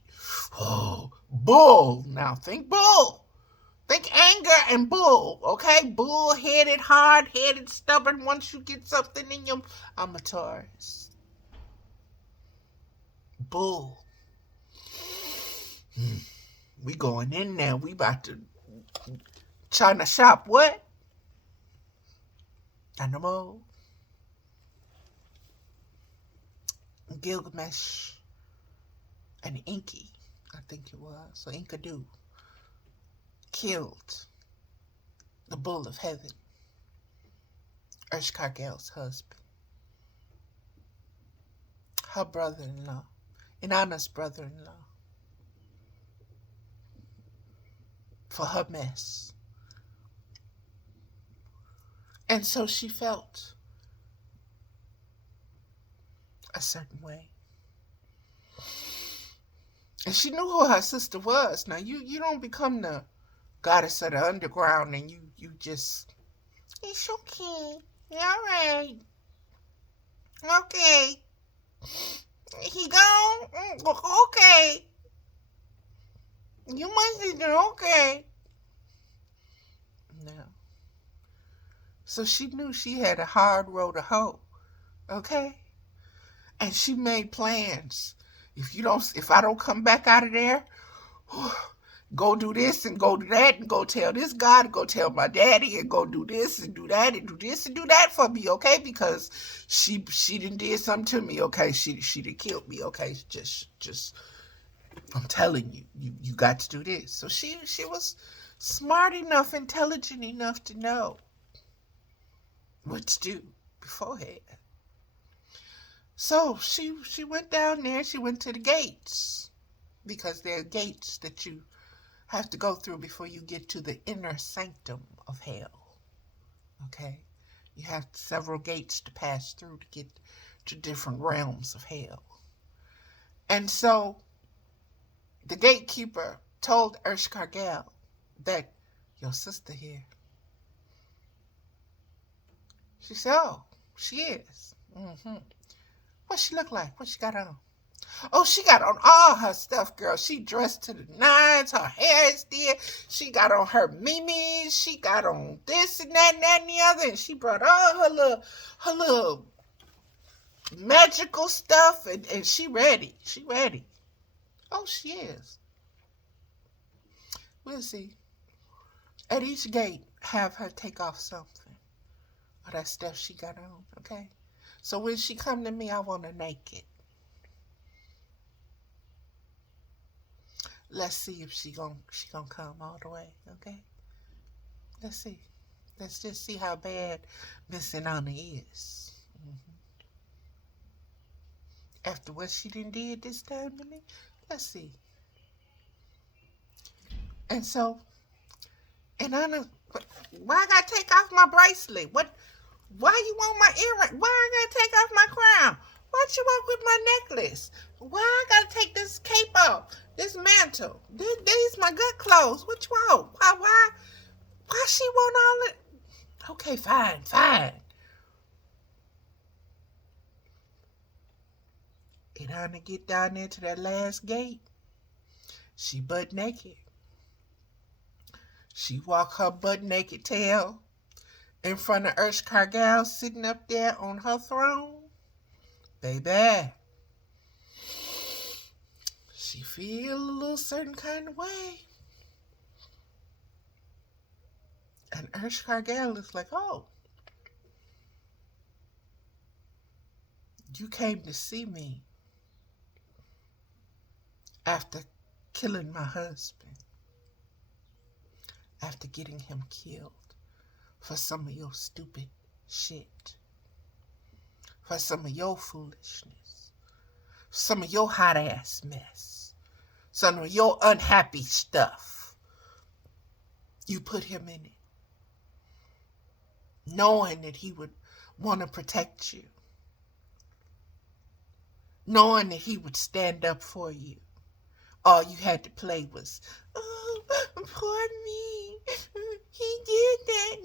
Oh, bull. Now think bull. Think anger and bull, okay? Bull-headed, hard-headed, stubborn. Once you get something in you, I'm a Taurus. Bull. We going in there. We about to China shop. What? Animal. Gilgamesh and Enki, I think it was, so Enkidu, killed the bull of heaven, Ershkargal's husband, her brother-in-law, Inanna's brother-in-law, for her mess. And so she felt a certain way. And she knew who her sister was. Now, you don't become the goddess of the underground and you just, it's okay. All right. Okay. He gone? Okay. You must be doing okay. No. So she knew she had a hard road to hoe. Okay? And she made plans. If I don't come back out of there, go do this and go do that and go tell this guy and go tell my daddy and go do this and do that and do this and do that for me, okay? Because she done did something to me, okay? She done killed me, okay? Just I'm telling you, you got to do this. So she was smart enough, intelligent enough to know what to do beforehand. So she went down there. She went to the gates because there are gates that you have to go through before you get to the inner sanctum of hell. Okay? You have several gates to pass through to get to different realms of hell. And so the gatekeeper told Ershkargal that your sister here. She said, oh, she is. Mm-hmm. What she look like? What she got on? Oh, she got on all her stuff, girl. She dressed to the nines. Her hair is there. She got on her mimis. She got on this and that and the other. And she brought all her little magical stuff. And she ready. She ready. Oh, she is. We'll see. At each gate, have her take off something. Or that stuff she got on, okay? So when she come to me, I want her naked. Let's see if she gonna come all the way, okay? Let's see. Let's just see how bad Miss Inanna is. After what she done did this time to me, let's see. And so, Inanna, why I gotta take off my bracelet? Why you want my earring? Why I gotta take off my crown? Why'd you walk with my necklace? Why I gotta take this cape off? This mantle? These my good clothes. What you want? Why she want all it? Okay, fine. Inanna get down there to that last gate. She butt naked. She walk her butt naked tail in front of Ershkargal sitting up there on her throne. Baby, she feel a little certain kind of way. And Ershkargal is like, oh, you came to see me after killing my husband, after getting him killed for some of your stupid shit, for some of your foolishness, some of your hot ass mess, some of your unhappy stuff. You put him in it, knowing that he would want to protect you, knowing that he would stand up for you. All you had to play was, oh, poor me, he did that.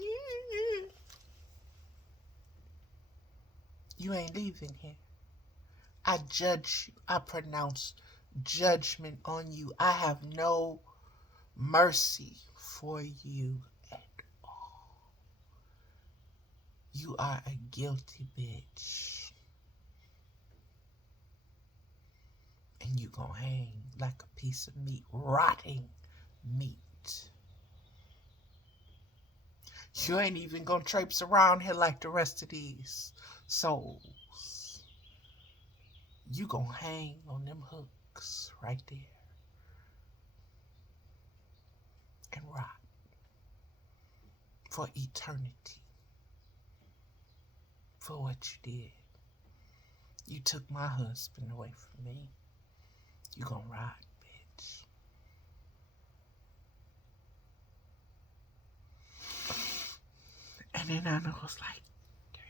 You ain't leaving here. I judge you. I pronounce judgment on you. I have no mercy for you at all. You are a guilty bitch. And you gonna hang like a piece of meat, rotting meat. You ain't even gonna traipse around here like the rest of these souls. You gonna hang on them hooks right there and rot for eternity for what you did. You took my husband away from me. You gonna rot, bitch. And then Anna was like, damn,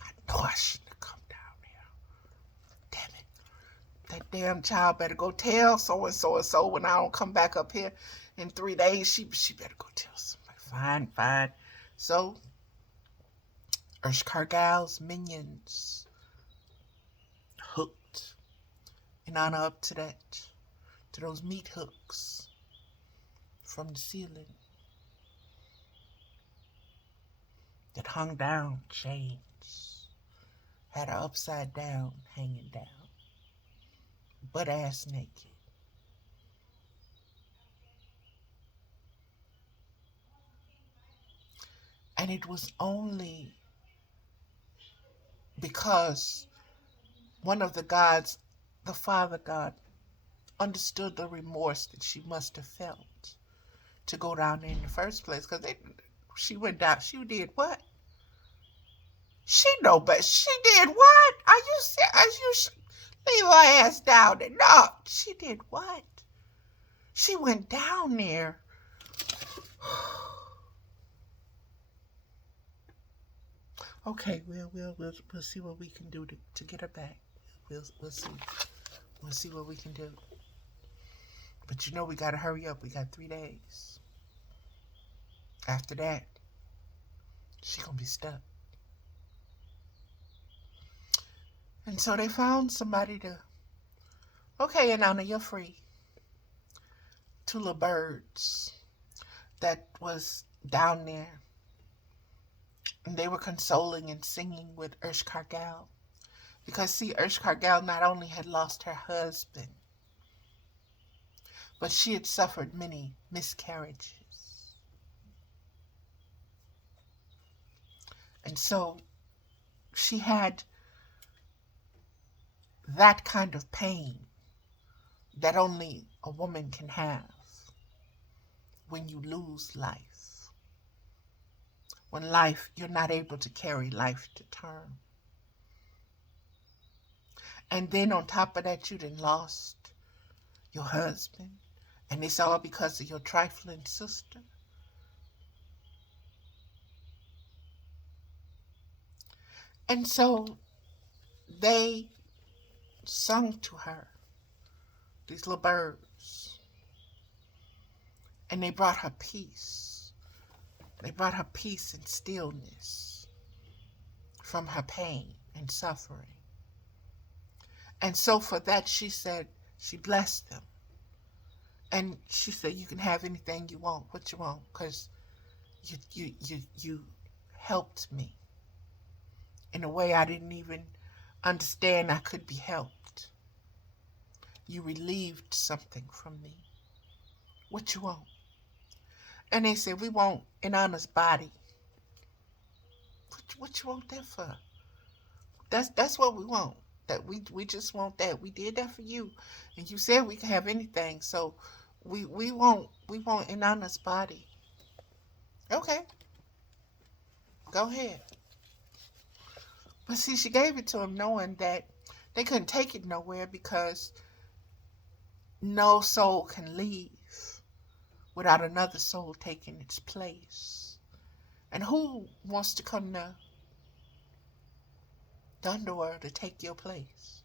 I Oh, I shouldn't have come down there. Damn it. That damn child better go tell so-and-so and so when I don't come back up here in 3 days. She better go tell somebody. Fine. So, Ursh-Cargill's minions hooked in honor up to those meat hooks from the ceiling that hung down chains, had her upside down, hanging down, butt ass naked. And it was only because one of the gods, the Father God, understood the remorse that she must have felt to go down there in the first place. Because she went down. She did what? She know, but she did what? Are you leave her ass down there? No, she did what? She went down there. Okay, we'll see what we can do to get her back. We'll see. We'll see what we can do. But you know we gotta hurry up. We got 3 days. After that, she gonna be stuck. And so they found somebody to, okay, Inanna, you're free. 2 little birds that was down there. And they were consoling and singing with Ursh-Cargill. Because, see, Ursh-Cargill not only had lost her husband, but she had suffered many miscarriages. And so she had that kind of pain that only a woman can have when you lose life. When you're not able to carry life to term. And then on top of that, you done lost your husband. And it's all because of your trifling sister. And so they sung to her, these little birds. And they brought her peace. They brought her peace and stillness from her pain and suffering. And so for that, she said, she blessed them. And she said, you can have anything you want, what you want, because you helped me in a way I didn't even understand I could be helped. You relieved something from me. What you want? And they said, we want Inanna's body. What you want that for? That's what we want. That we just want that. We did that for you. And you said we can have anything. So we want Inanna's body. Okay. Go ahead. But see, she gave it to him knowing that they couldn't take it nowhere because no soul can leave without another soul taking its place. And who wants to come to the underworld to take your place?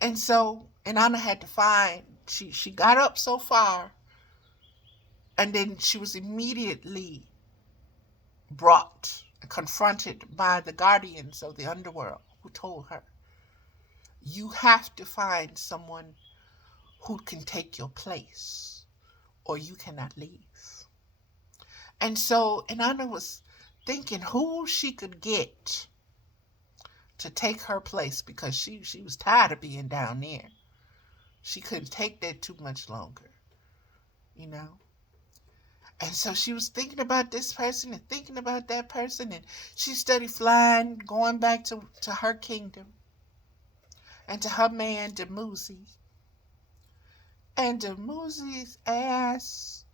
And so Inanna had to find, she got up so far, and then she was immediately brought, confronted by the guardians of the underworld who told her, you have to find someone who can take your place, or you cannot leave. And so Inanna was thinking who she could get to take her place, because she was tired of being down there. She couldn't take that too much longer, you know. And so she was thinking about this person and thinking about that person, and she started flying, going back to her kingdom and to her man, Dumuzi. And Dumuzi's ass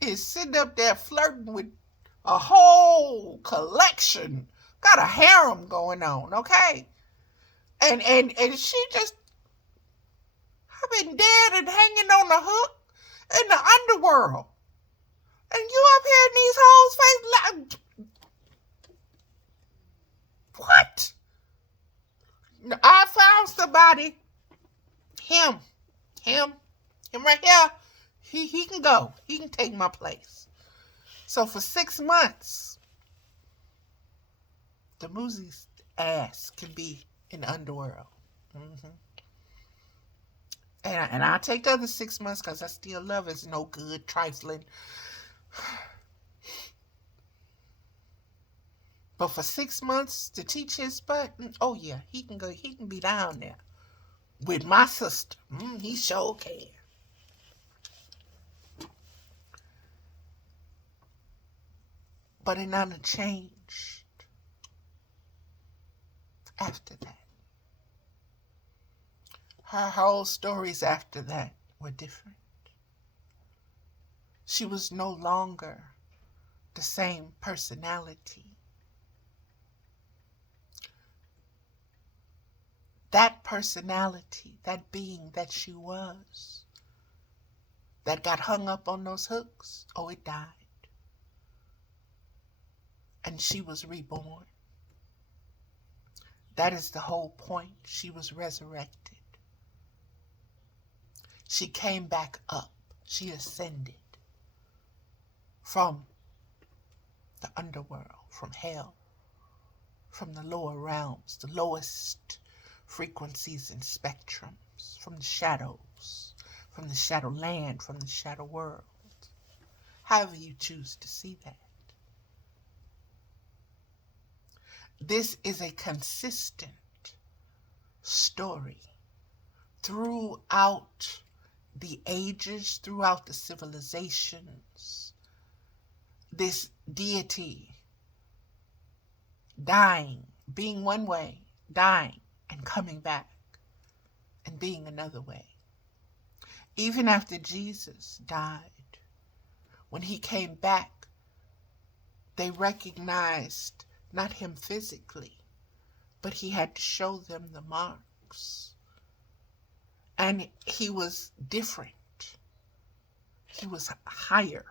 is sitting up there flirting with a whole collection. Got a harem going on, okay? And she just, I've been dead and hanging on the hook in the underworld. And you up here in these hoes' face. What? I found somebody. Him. Him right here. He can go. He can take my place. So for 6 months, the Moosie's ass can be in the underworld. Mm-hmm. And I'll take the other 6 months because I still love his no good, trifling. But for 6 months to teach his butt, oh yeah, he can go. He can be down there with my sister. He sure can. But INANNA changed after that. Her whole stories after that were different. She was no longer the same personality. That personality, that being that she was, that got hung up on those hooks, oh, it died. And she was reborn. That is the whole point. She was resurrected. She came back up. She ascended from the underworld, from hell, from the lower realms, the lowest frequencies and spectrums, from the shadows, from the shadow land, from the shadow world. However you choose to see that. This is a consistent story throughout the ages, throughout the civilizations. This deity dying, being one way, dying, and coming back, and being another way. Even after Jesus died, when he came back, they recognized not him physically, but he had to show them the marks. And he was different. He was higher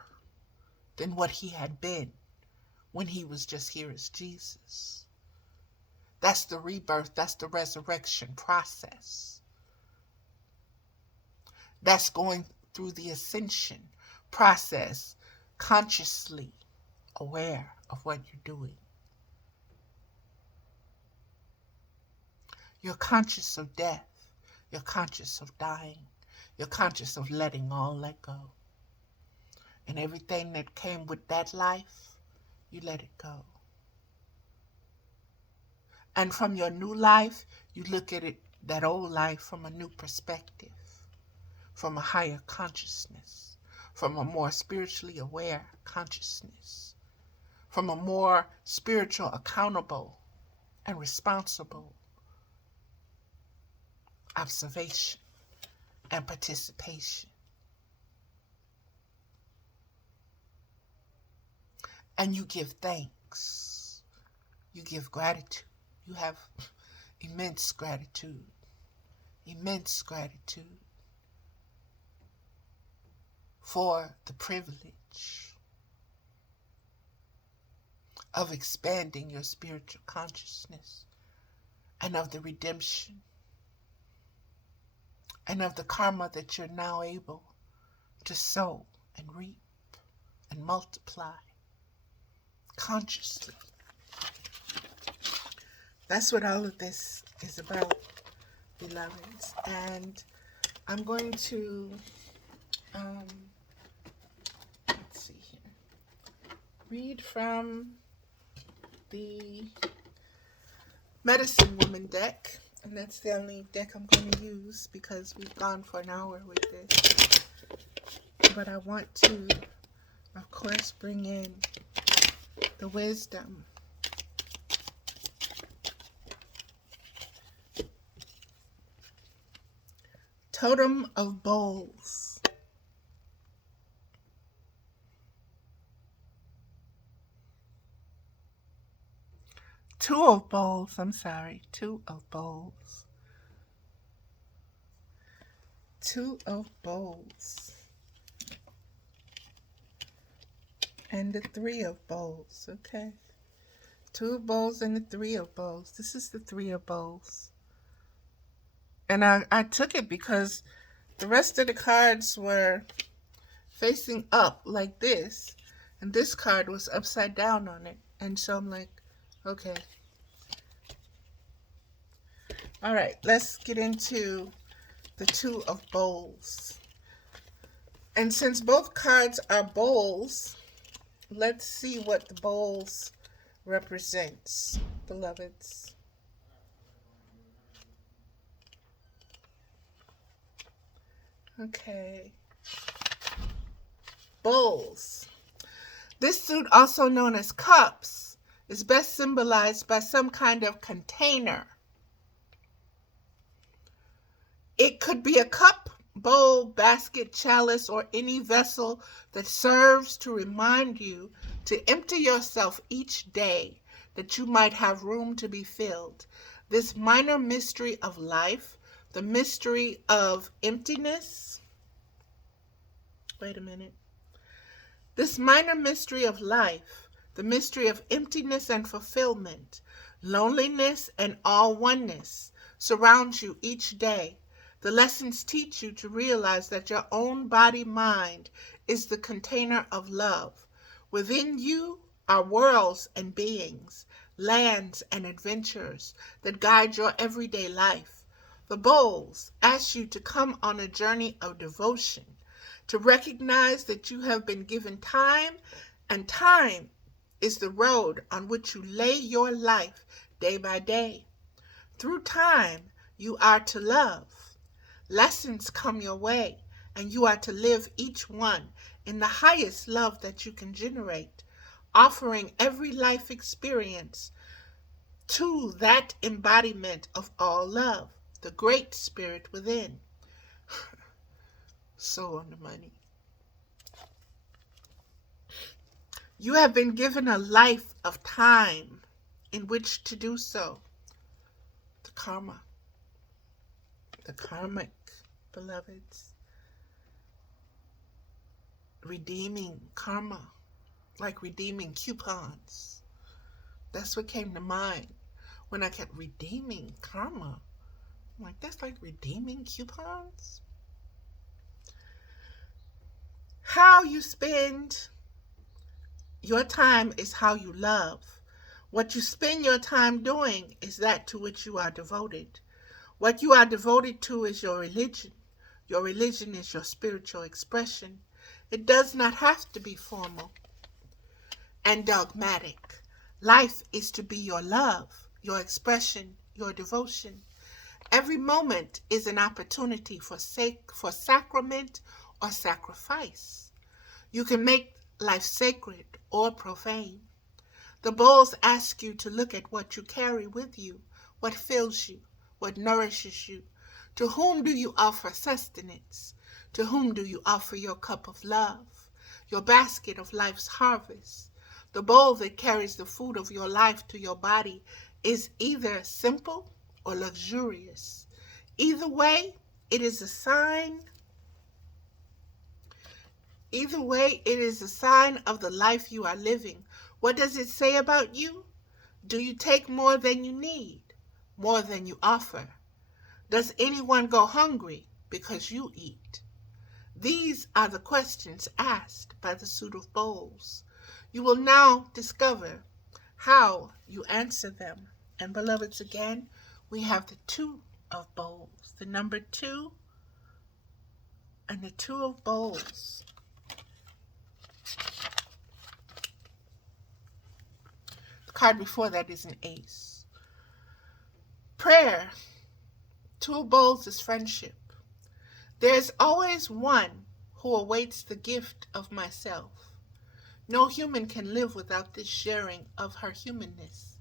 than what he had been when he was just here as Jesus. That's the rebirth. That's the resurrection process. That's going through the ascension process, consciously aware of what you're doing. You're conscious of death. You're conscious of dying. You're conscious of letting all let go. And everything that came with that life, you let it go. And from your new life, you look at it, that old life, from a new perspective, from a higher consciousness, from a more spiritually aware consciousness, from a more spiritual, accountable, and responsible observation and participation. And you give thanks. You give gratitude. You have immense gratitude. Immense gratitude for the privilege of expanding your spiritual consciousness and of the redemption and of the karma that you're now able to sow and reap and multiply consciously. That's what all of this is about, beloveds. And I'm going to, let's see here, read from the Medicine Woman deck. And that's the only deck I'm going to use because we've gone for an hour with this. But I want to, of course, bring in the wisdom. Totem of Bowls. Two of Bowls. Two of Bowls. Two of Bowls. And the Three of Bowls. Okay. Two of bowls and the three of bowls. This is the three of bowls. And I took it because the rest of the cards were facing up like this. And this card was upside down on it. And so I'm like, okay. All right, let's get into the two of bowls. And since both cards are bowls, let's see what the bowls represents, beloveds. Okay. Bowls. This suit, also known as cups, is best symbolized by some kind of container. It could be a cup, bowl, basket, chalice, or any vessel that serves to remind you to empty yourself each day that you might have room to be filled. This minor mystery of life, the mystery of emptiness. Wait a minute. This minor mystery of life, the mystery of emptiness and fulfillment, loneliness and all oneness, surrounds you each day. The lessons teach you to realize that your own body-mind is the container of love. Within you are worlds and beings, lands and adventures that guide your everyday life. The bowls ask you to come on a journey of devotion, to recognize that you have been given time, and time is the road on which you lay your life day by day. Through time, you are to love. Lessons come your way, and you are to live each one in the highest love that you can generate, offering every life experience to that embodiment of all love, the great spirit within. So on the money. You have been given a life of time in which to do so. The karma. The karmic, beloveds. Redeeming karma. Like redeeming coupons. That's what came to mind when I kept redeeming karma. I'm like, that's like redeeming coupons? How you spend your time is how you love. What you spend your time doing is that to which you are devoted. What you are devoted to is your religion. Your religion is your spiritual expression. It does not have to be formal and dogmatic. Life is to be your love, your expression, your devotion. Every moment is an opportunity for sacrament or sacrifice. You can make life sacred or profane. The bowls ask you to look at what you carry with you, what fills you, what nourishes you. To whom do you offer sustenance? To whom do you offer your cup of love, your basket of life's harvest? The bowl that carries the food of your life to your body is either simple or luxurious. Either way, it is a sign. Either way, it is a sign of the life you are living. What does it say about you? Do you take more than you need, more than you offer? Does anyone go hungry because you eat? These are the questions asked by the suit of bowls. You will now discover how you answer them. And beloveds, again, we have the two of bowls, the number 2 and the 2 of bowls. The card before that is an ace. Prayer. 2 of bowls is friendship. There is always one who awaits the gift of myself. No human can live without this sharing of her humanness.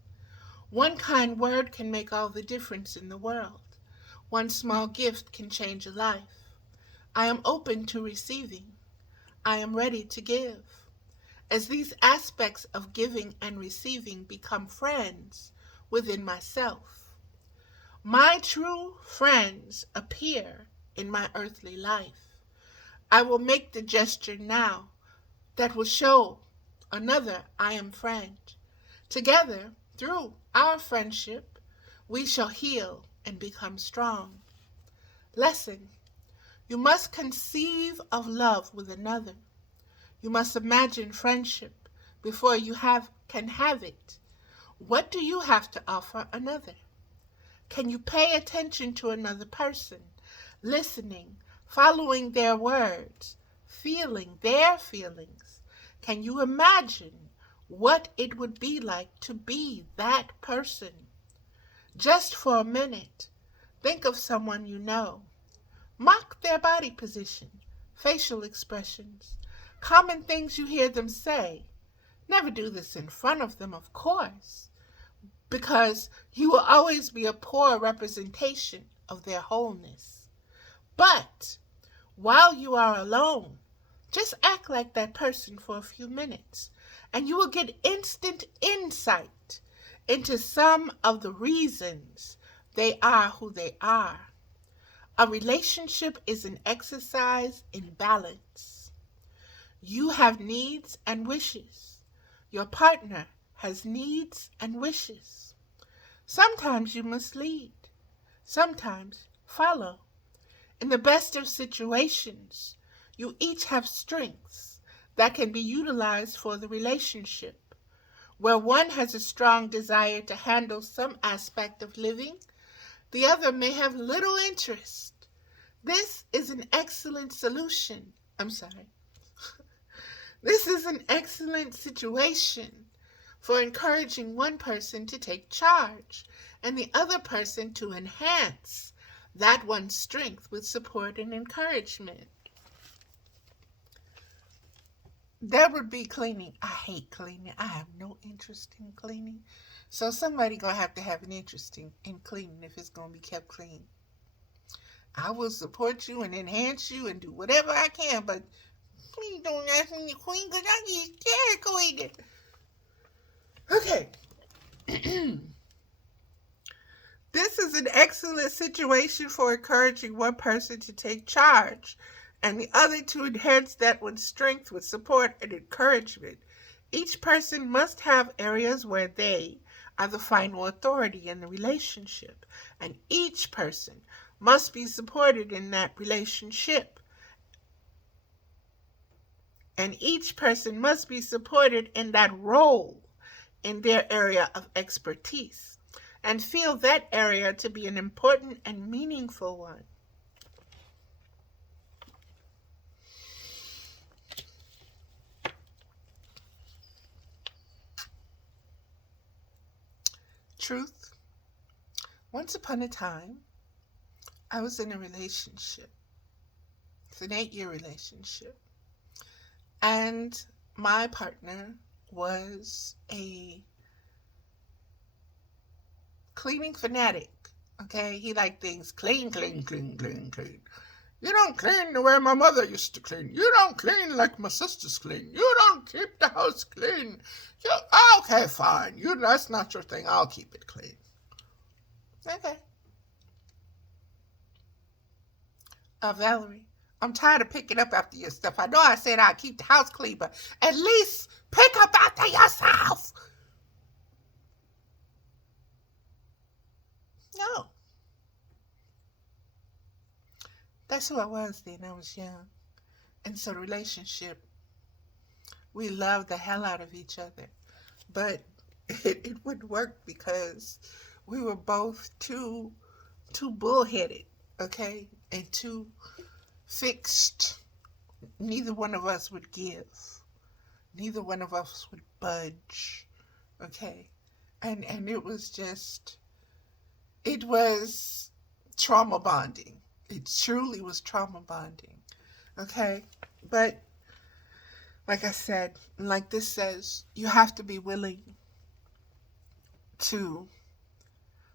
One kind word can make all the difference in the world. One small gift can change a life. I am open to receiving. I am ready to give. As these aspects of giving and receiving become friends within myself, my true friends appear in my earthly life. I will make the gesture now that will show another I am friend. Together, through our friendship, we shall heal and become strong. Lesson: you must conceive of love with another. You must imagine friendship before you can have it. What do you have to offer another? Can you pay attention to another person, listening, following their words, feeling their feelings? Can you imagine what it would be like to be that person? Just for a minute, think of someone you know. Mock their body position, facial expressions, common things you hear them say. Never do this in front of them, of course, because you will always be a poor representation of their wholeness. But while you are alone, just act like that person for a few minutes, and you will get instant insight into some of the reasons they are who they are. A relationship is an exercise in balance. You have needs and wishes. Your partner has needs and wishes. Sometimes you must lead. Sometimes follow. In the best of situations, you each have strengths that can be utilized for the relationship. Where one has a strong desire to handle some aspect of living, the other may have little interest. This is an excellent solution. This is an excellent situation for encouraging one person to take charge and the other person to enhance that one's strength with support and encouragement. There would be cleaning. I hate cleaning. I have no interest in cleaning. So somebody going to have an interest in cleaning if it's going to be kept clean. I will support you and enhance you and do whatever I can, but please don't ask me to clean because I get scared cleaning. Okay. This is an excellent situation for encouraging one person to take charge and the other to enhance that one's strength with support and encouragement. Each person must have areas where they are the final authority in the relationship, and each person must be supported in that relationship. And each person must be supported in that role in their area of expertise and feel that area to be an important and meaningful one. Truth. Once upon a time, I was in a relationship. It's an 8-year relationship. And my partner was a cleaning fanatic. Okay? He liked things clean, clean, clean, clean, clean. You don't clean the way my mother used to clean. You don't clean like my sisters clean. You don't keep the house clean. Okay, fine. That's not your thing. I'll keep it clean. Okay. Valerie, I'm tired of picking up after your stuff. I know I said I'd keep the house clean, but at least pick up after yourself. No. That's who I was then. I was young. And so the relationship, we loved the hell out of each other. But it wouldn't work because we were both too bullheaded, okay? And too fixed. Neither one of us would give. Neither one of us would budge, okay? And it was trauma bonding. It truly was trauma bonding, okay? But like I said, like this says, you have to be willing to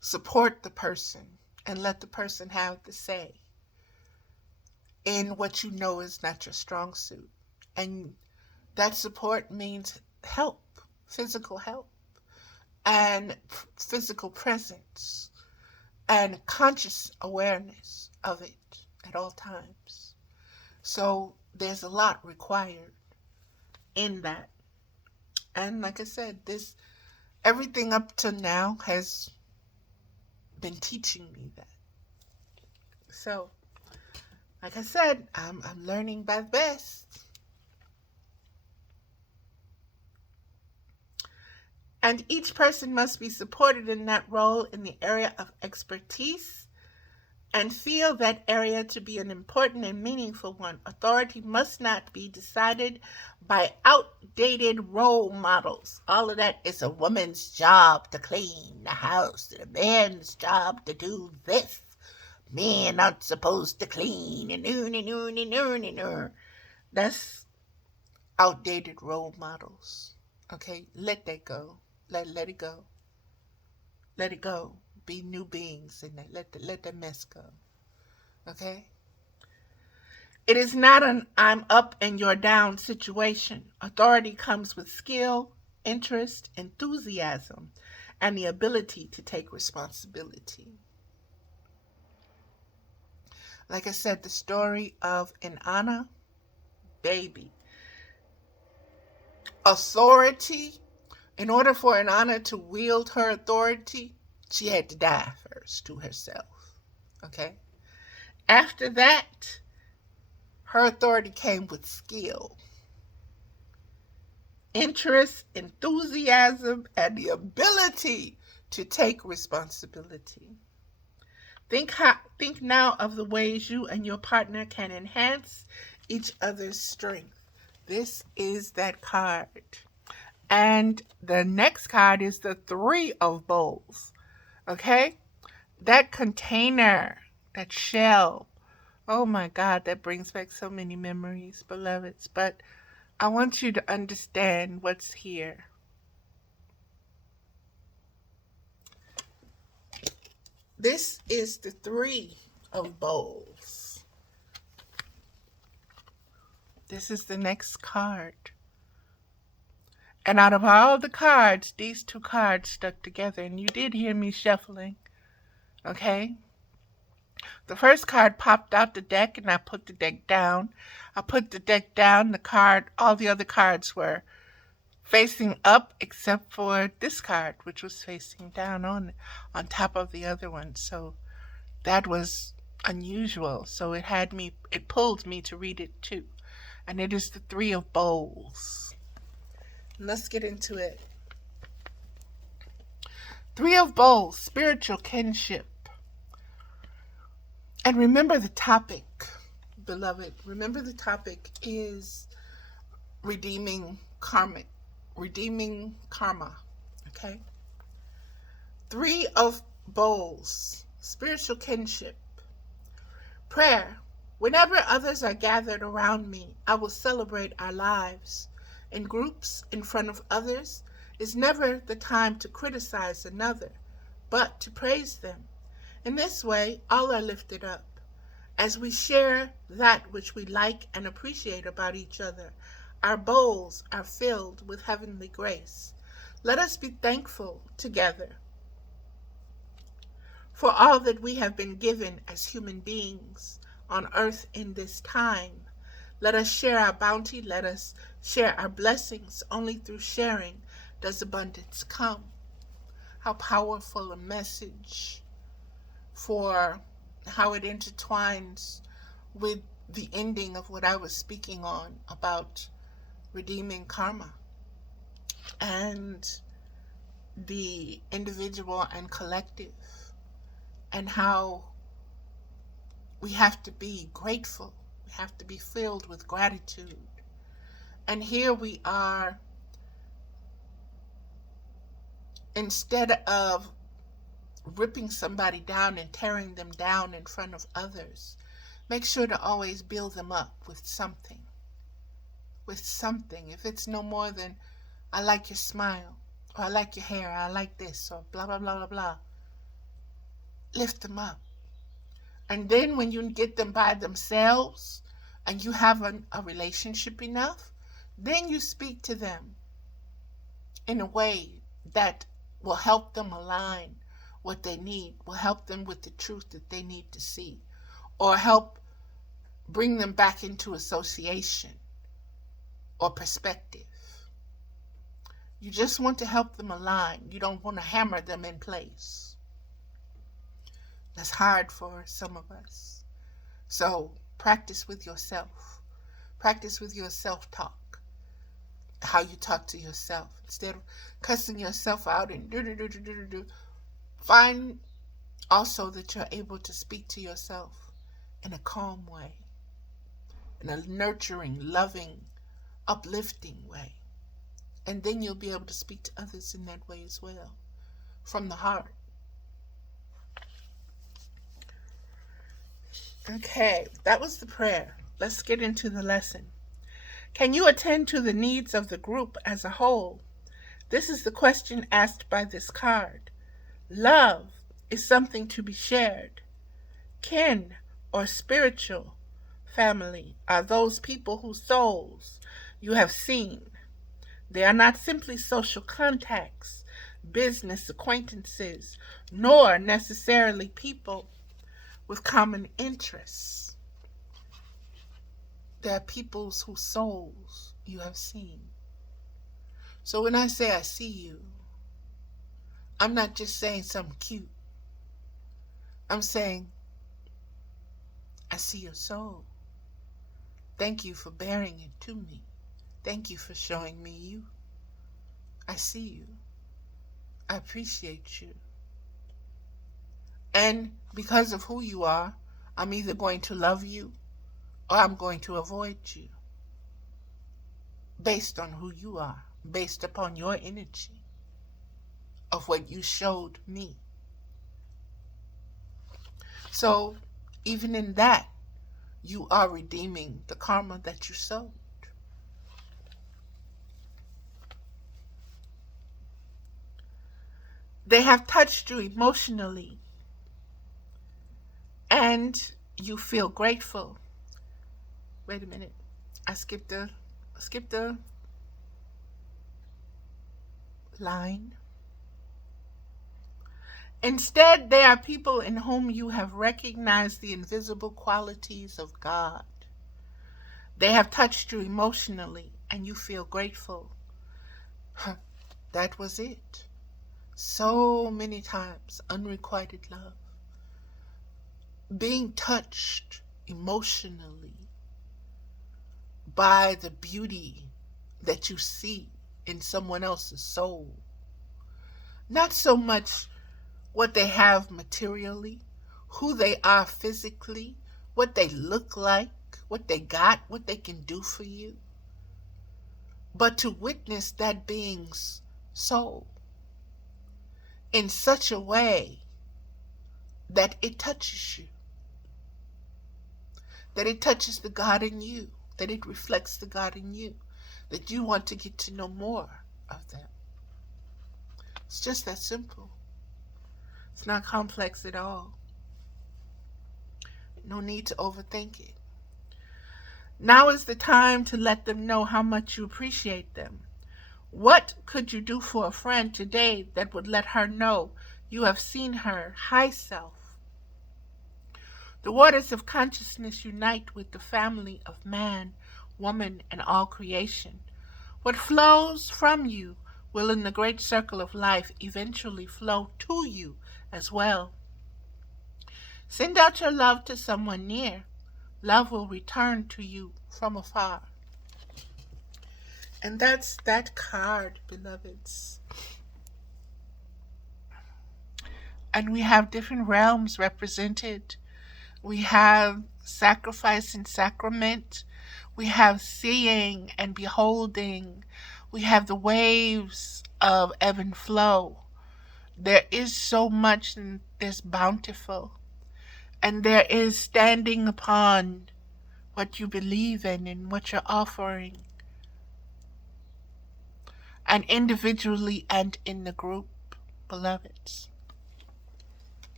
support the person and let the person have the say in what you know is not your strong suit. And that support means help, physical help, and physical presence, and conscious awareness of it at all times. So there's a lot required in that. And like I said, Everything up to now has been teaching me that. So, like I said, I'm learning by the best. And each person must be supported in that role in the area of expertise and feel that area to be an important and meaningful one. Authority must not be decided by outdated role models. All of that is a woman's job to clean the house, and a man's job to do this. Men aren't supposed to clean, and that's outdated role models. Okay, let that go. Let it go. Let it go. Be new beings and let the mess go. Okay? It is not an I'm up and you're down situation. Authority comes with skill, interest, enthusiasm, and the ability to take responsibility. Like I said, the story of INANNA, baby. Authority, in order for INANNA to wield her authority, she had to die first to herself. Okay? After that, her authority came with skill, interest, enthusiasm, and the ability to take responsibility. Think now of the ways you and your partner can enhance each other's strength. This is that card. And the next card is the Three of Bowls. Okay? That container, that shell. Oh my God, that brings back so many memories, beloveds. But I want you to understand what's here. This is the Three of Bowls. This is the next card. And out of all the cards, these two cards stuck together. And you did hear me shuffling. Okay? The first card popped out the deck and I put the deck down. I put the deck down, all the other cards were facing up except for this card, which was facing down on top of the other one. So that was unusual. So it pulled me to read it too. And it is the Three of Bowls. Let's get into it. Three of Bowls, spiritual kinship. And remember the topic, beloved. Remember the topic is redeeming karma. Okay? Three of Bowls, spiritual kinship. Prayer. Whenever others are gathered around me, I will celebrate our lives. In groups, in front of others, is never the time to criticize another, but to praise them. In this way, all are lifted up. As we share that which we like and appreciate about each other, our bowls are filled with heavenly grace. Let us be thankful together for all that we have been given as human beings on earth in this time. Let us share our bounty. Let us share our blessings. Only through sharing does abundance come. How powerful a message for how it intertwines with the ending of what I was speaking on about redeeming karma and the individual and collective, and how we have to be grateful. We have to be filled with gratitude. And here we are, instead of ripping somebody down and tearing them down in front of others, make sure to always build them up with something. With something. If it's no more than, I like your smile, or I like your hair, or I like this, or blah, blah, blah, blah, blah. Lift them up. And then when you get them by themselves, and you have a relationship enough, then you speak to them in a way that will help them align what they need, will help them with the truth that they need to see, or help bring them back into association or perspective. You just want to help them align. You don't want to hammer them in place. That's hard for some of us. So practice with yourself. Practice with your self-talk. How you talk to yourself. Instead of cussing yourself out and do. Find also that you're able to speak to yourself in a calm way. In a nurturing, loving, uplifting way. And then you'll be able to speak to others in that way as well. From the heart. Okay, that was the prayer. Let's get into the lesson. Can you attend to the needs of the group as a whole? This is the question asked by this card. Love is something to be shared. Kin or spiritual family are those people whose souls you have seen. They are not simply social contacts, business acquaintances, nor necessarily people with common interests. They are peoples whose souls you have seen. So when I say I see you, I'm not just saying something cute. I'm saying, I see your soul. Thank you for bearing it to me. Thank you for showing me you. I see you. I appreciate you. And because of who you are, I'm either going to love you or I'm going to avoid you. Based on who you are. Based upon your energy of what you showed me. So, even in that, you are redeeming the karma that you sowed. They have touched you emotionally, and you feel grateful. Wait a minute. I skipped the line. Instead, they are people in whom you have recognized the invisible qualities of God. They have touched you emotionally, and you feel grateful. That was it. So many times, unrequited love. Being touched emotionally by the beauty that you see in someone else's soul. Not so much what they have materially, who they are physically, what they look like, what they got, what they can do for you, but to witness that being's soul in such a way that it touches you, that it touches the God in you, that it reflects the God in you, that you want to get to know more of them. It's just that simple. It's not complex at all. No need to overthink it. Now is the time to let them know how much you appreciate them. What could you do for a friend today that would let her know you have seen her high self? The waters of consciousness unite with the family of man, woman, and all creation. What flows from you will in the great circle of life eventually flow to you as well. Send out your love to someone near. Love will return to you from afar. And that's that card, beloveds. And we have different realms represented. We have sacrifice and sacrament. We have seeing and beholding. We have the waves of ebb and flow. There is so much in this bountiful. And there is standing upon what you believe in and what you're offering. And individually and in the group, beloveds.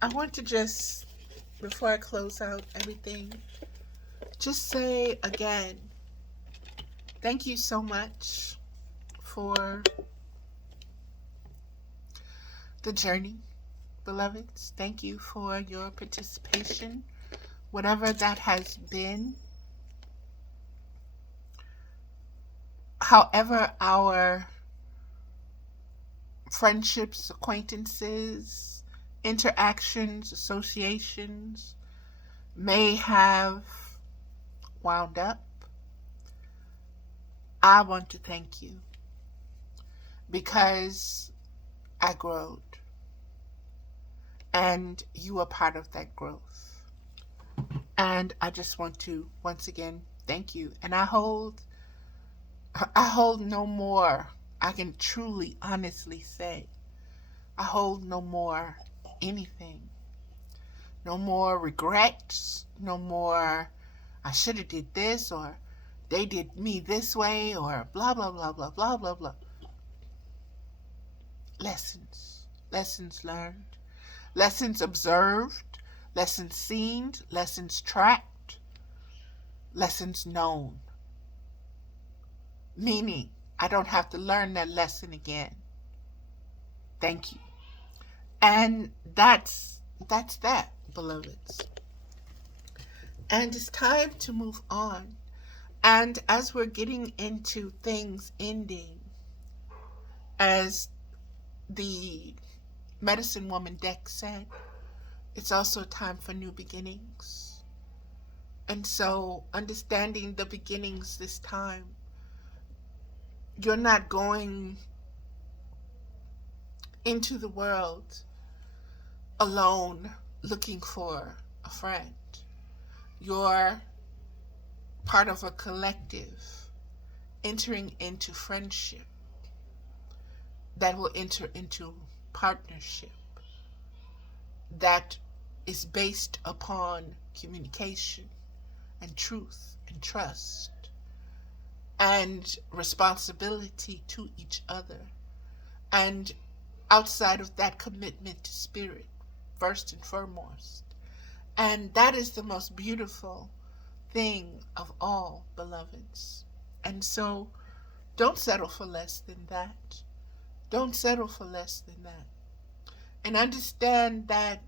I want to just, before I close out everything, just say again, thank you so much for the journey, beloveds. Thank you for your participation, whatever that has been. however our friendships, acquaintances, interactions, associations may have wound up, I want to thank you because I growed and you are part of that growth. And I just want to once again thank you. And I hold no more. I can truly, honestly say, I hold no more anything. No more regrets. No more, I should have did this, or they did me this way, or blah, blah, blah, blah, blah, blah, blah. Lessons learned, lessons observed, lessons seen, lessons tracked, lessons known. Meaning, I don't have to learn that lesson again. Thank you. And that's that, beloveds. And it's time to move on. And as we're getting into things ending, as the medicine woman deck said, it's also time for new beginnings. And so understanding the beginnings this time, you're not going into the world alone looking for a friend. You're part of a collective entering into friendship that will enter into partnership that is based upon communication and truth and trust and responsibility to each other, and outside of that, commitment to spirit first and foremost. And that is the most beautiful thing of all, beloveds. And so don't settle for less than that. Don't settle for less than that. And understand that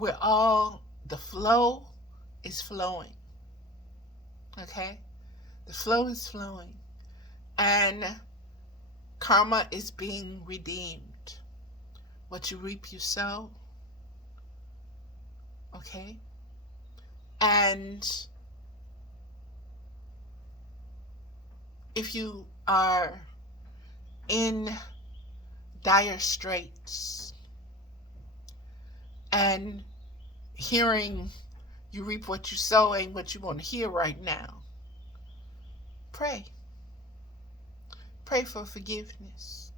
the flow is flowing. Okay? The flow is flowing. And karma is being redeemed. What you reap, you sow. Okay? And if you are in dire straits and hearing you reap what you sow ain't what you want to hear right now, pray. Pray for forgiveness.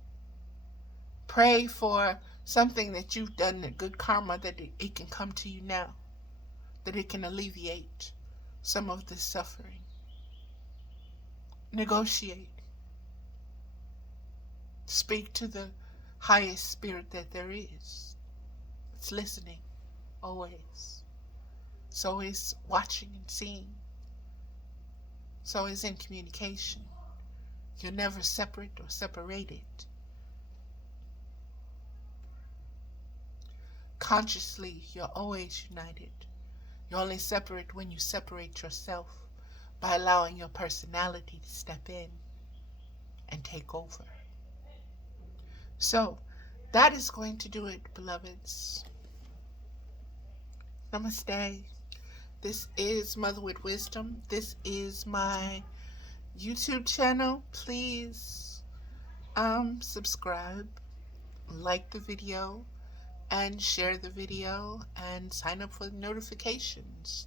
Pray for something that you've done, that good karma, that it can come to you now, that it can alleviate some of the suffering. Negotiate. Speak to the highest spirit that there is. It's listening, always. It's always watching and seeing. It's always in communication. You're never separate or separated. Consciously, you're always united. You're only separate when you separate yourself by allowing your personality to step in and take over. So, that is going to do it, beloveds. Namaste. This is Mother with Wisdom. This is my YouTube channel. Please subscribe, like the video, and share the video, and sign up for notifications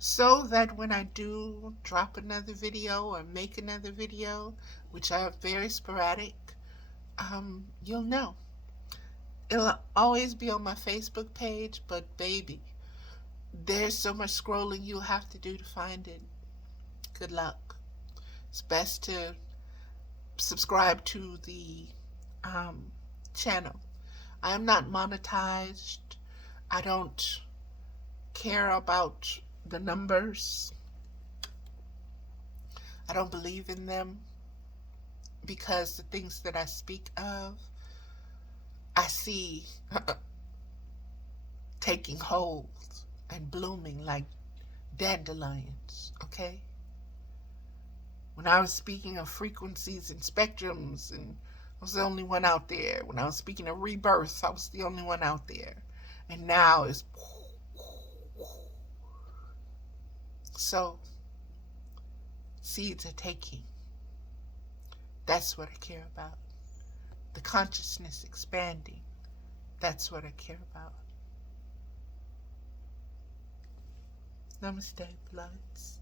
so that when I do drop another video or make another video, which are very sporadic, you'll know. It'll always be on my Facebook page, but baby, there's so much scrolling you'll have to do to find it. Good luck. It's best to subscribe to the channel. I am not monetized. I don't care about the numbers. I don't believe in them, because the things that I speak of, I see taking hold and blooming like dandelions, okay? When I was speaking of frequencies and spectrums, and I was the only one out there. When I was speaking of rebirth, I was the only one out there. And now it's... So, seeds are taking. That's what I care about. The consciousness expanding. That's what I care about. Namaste, bloods.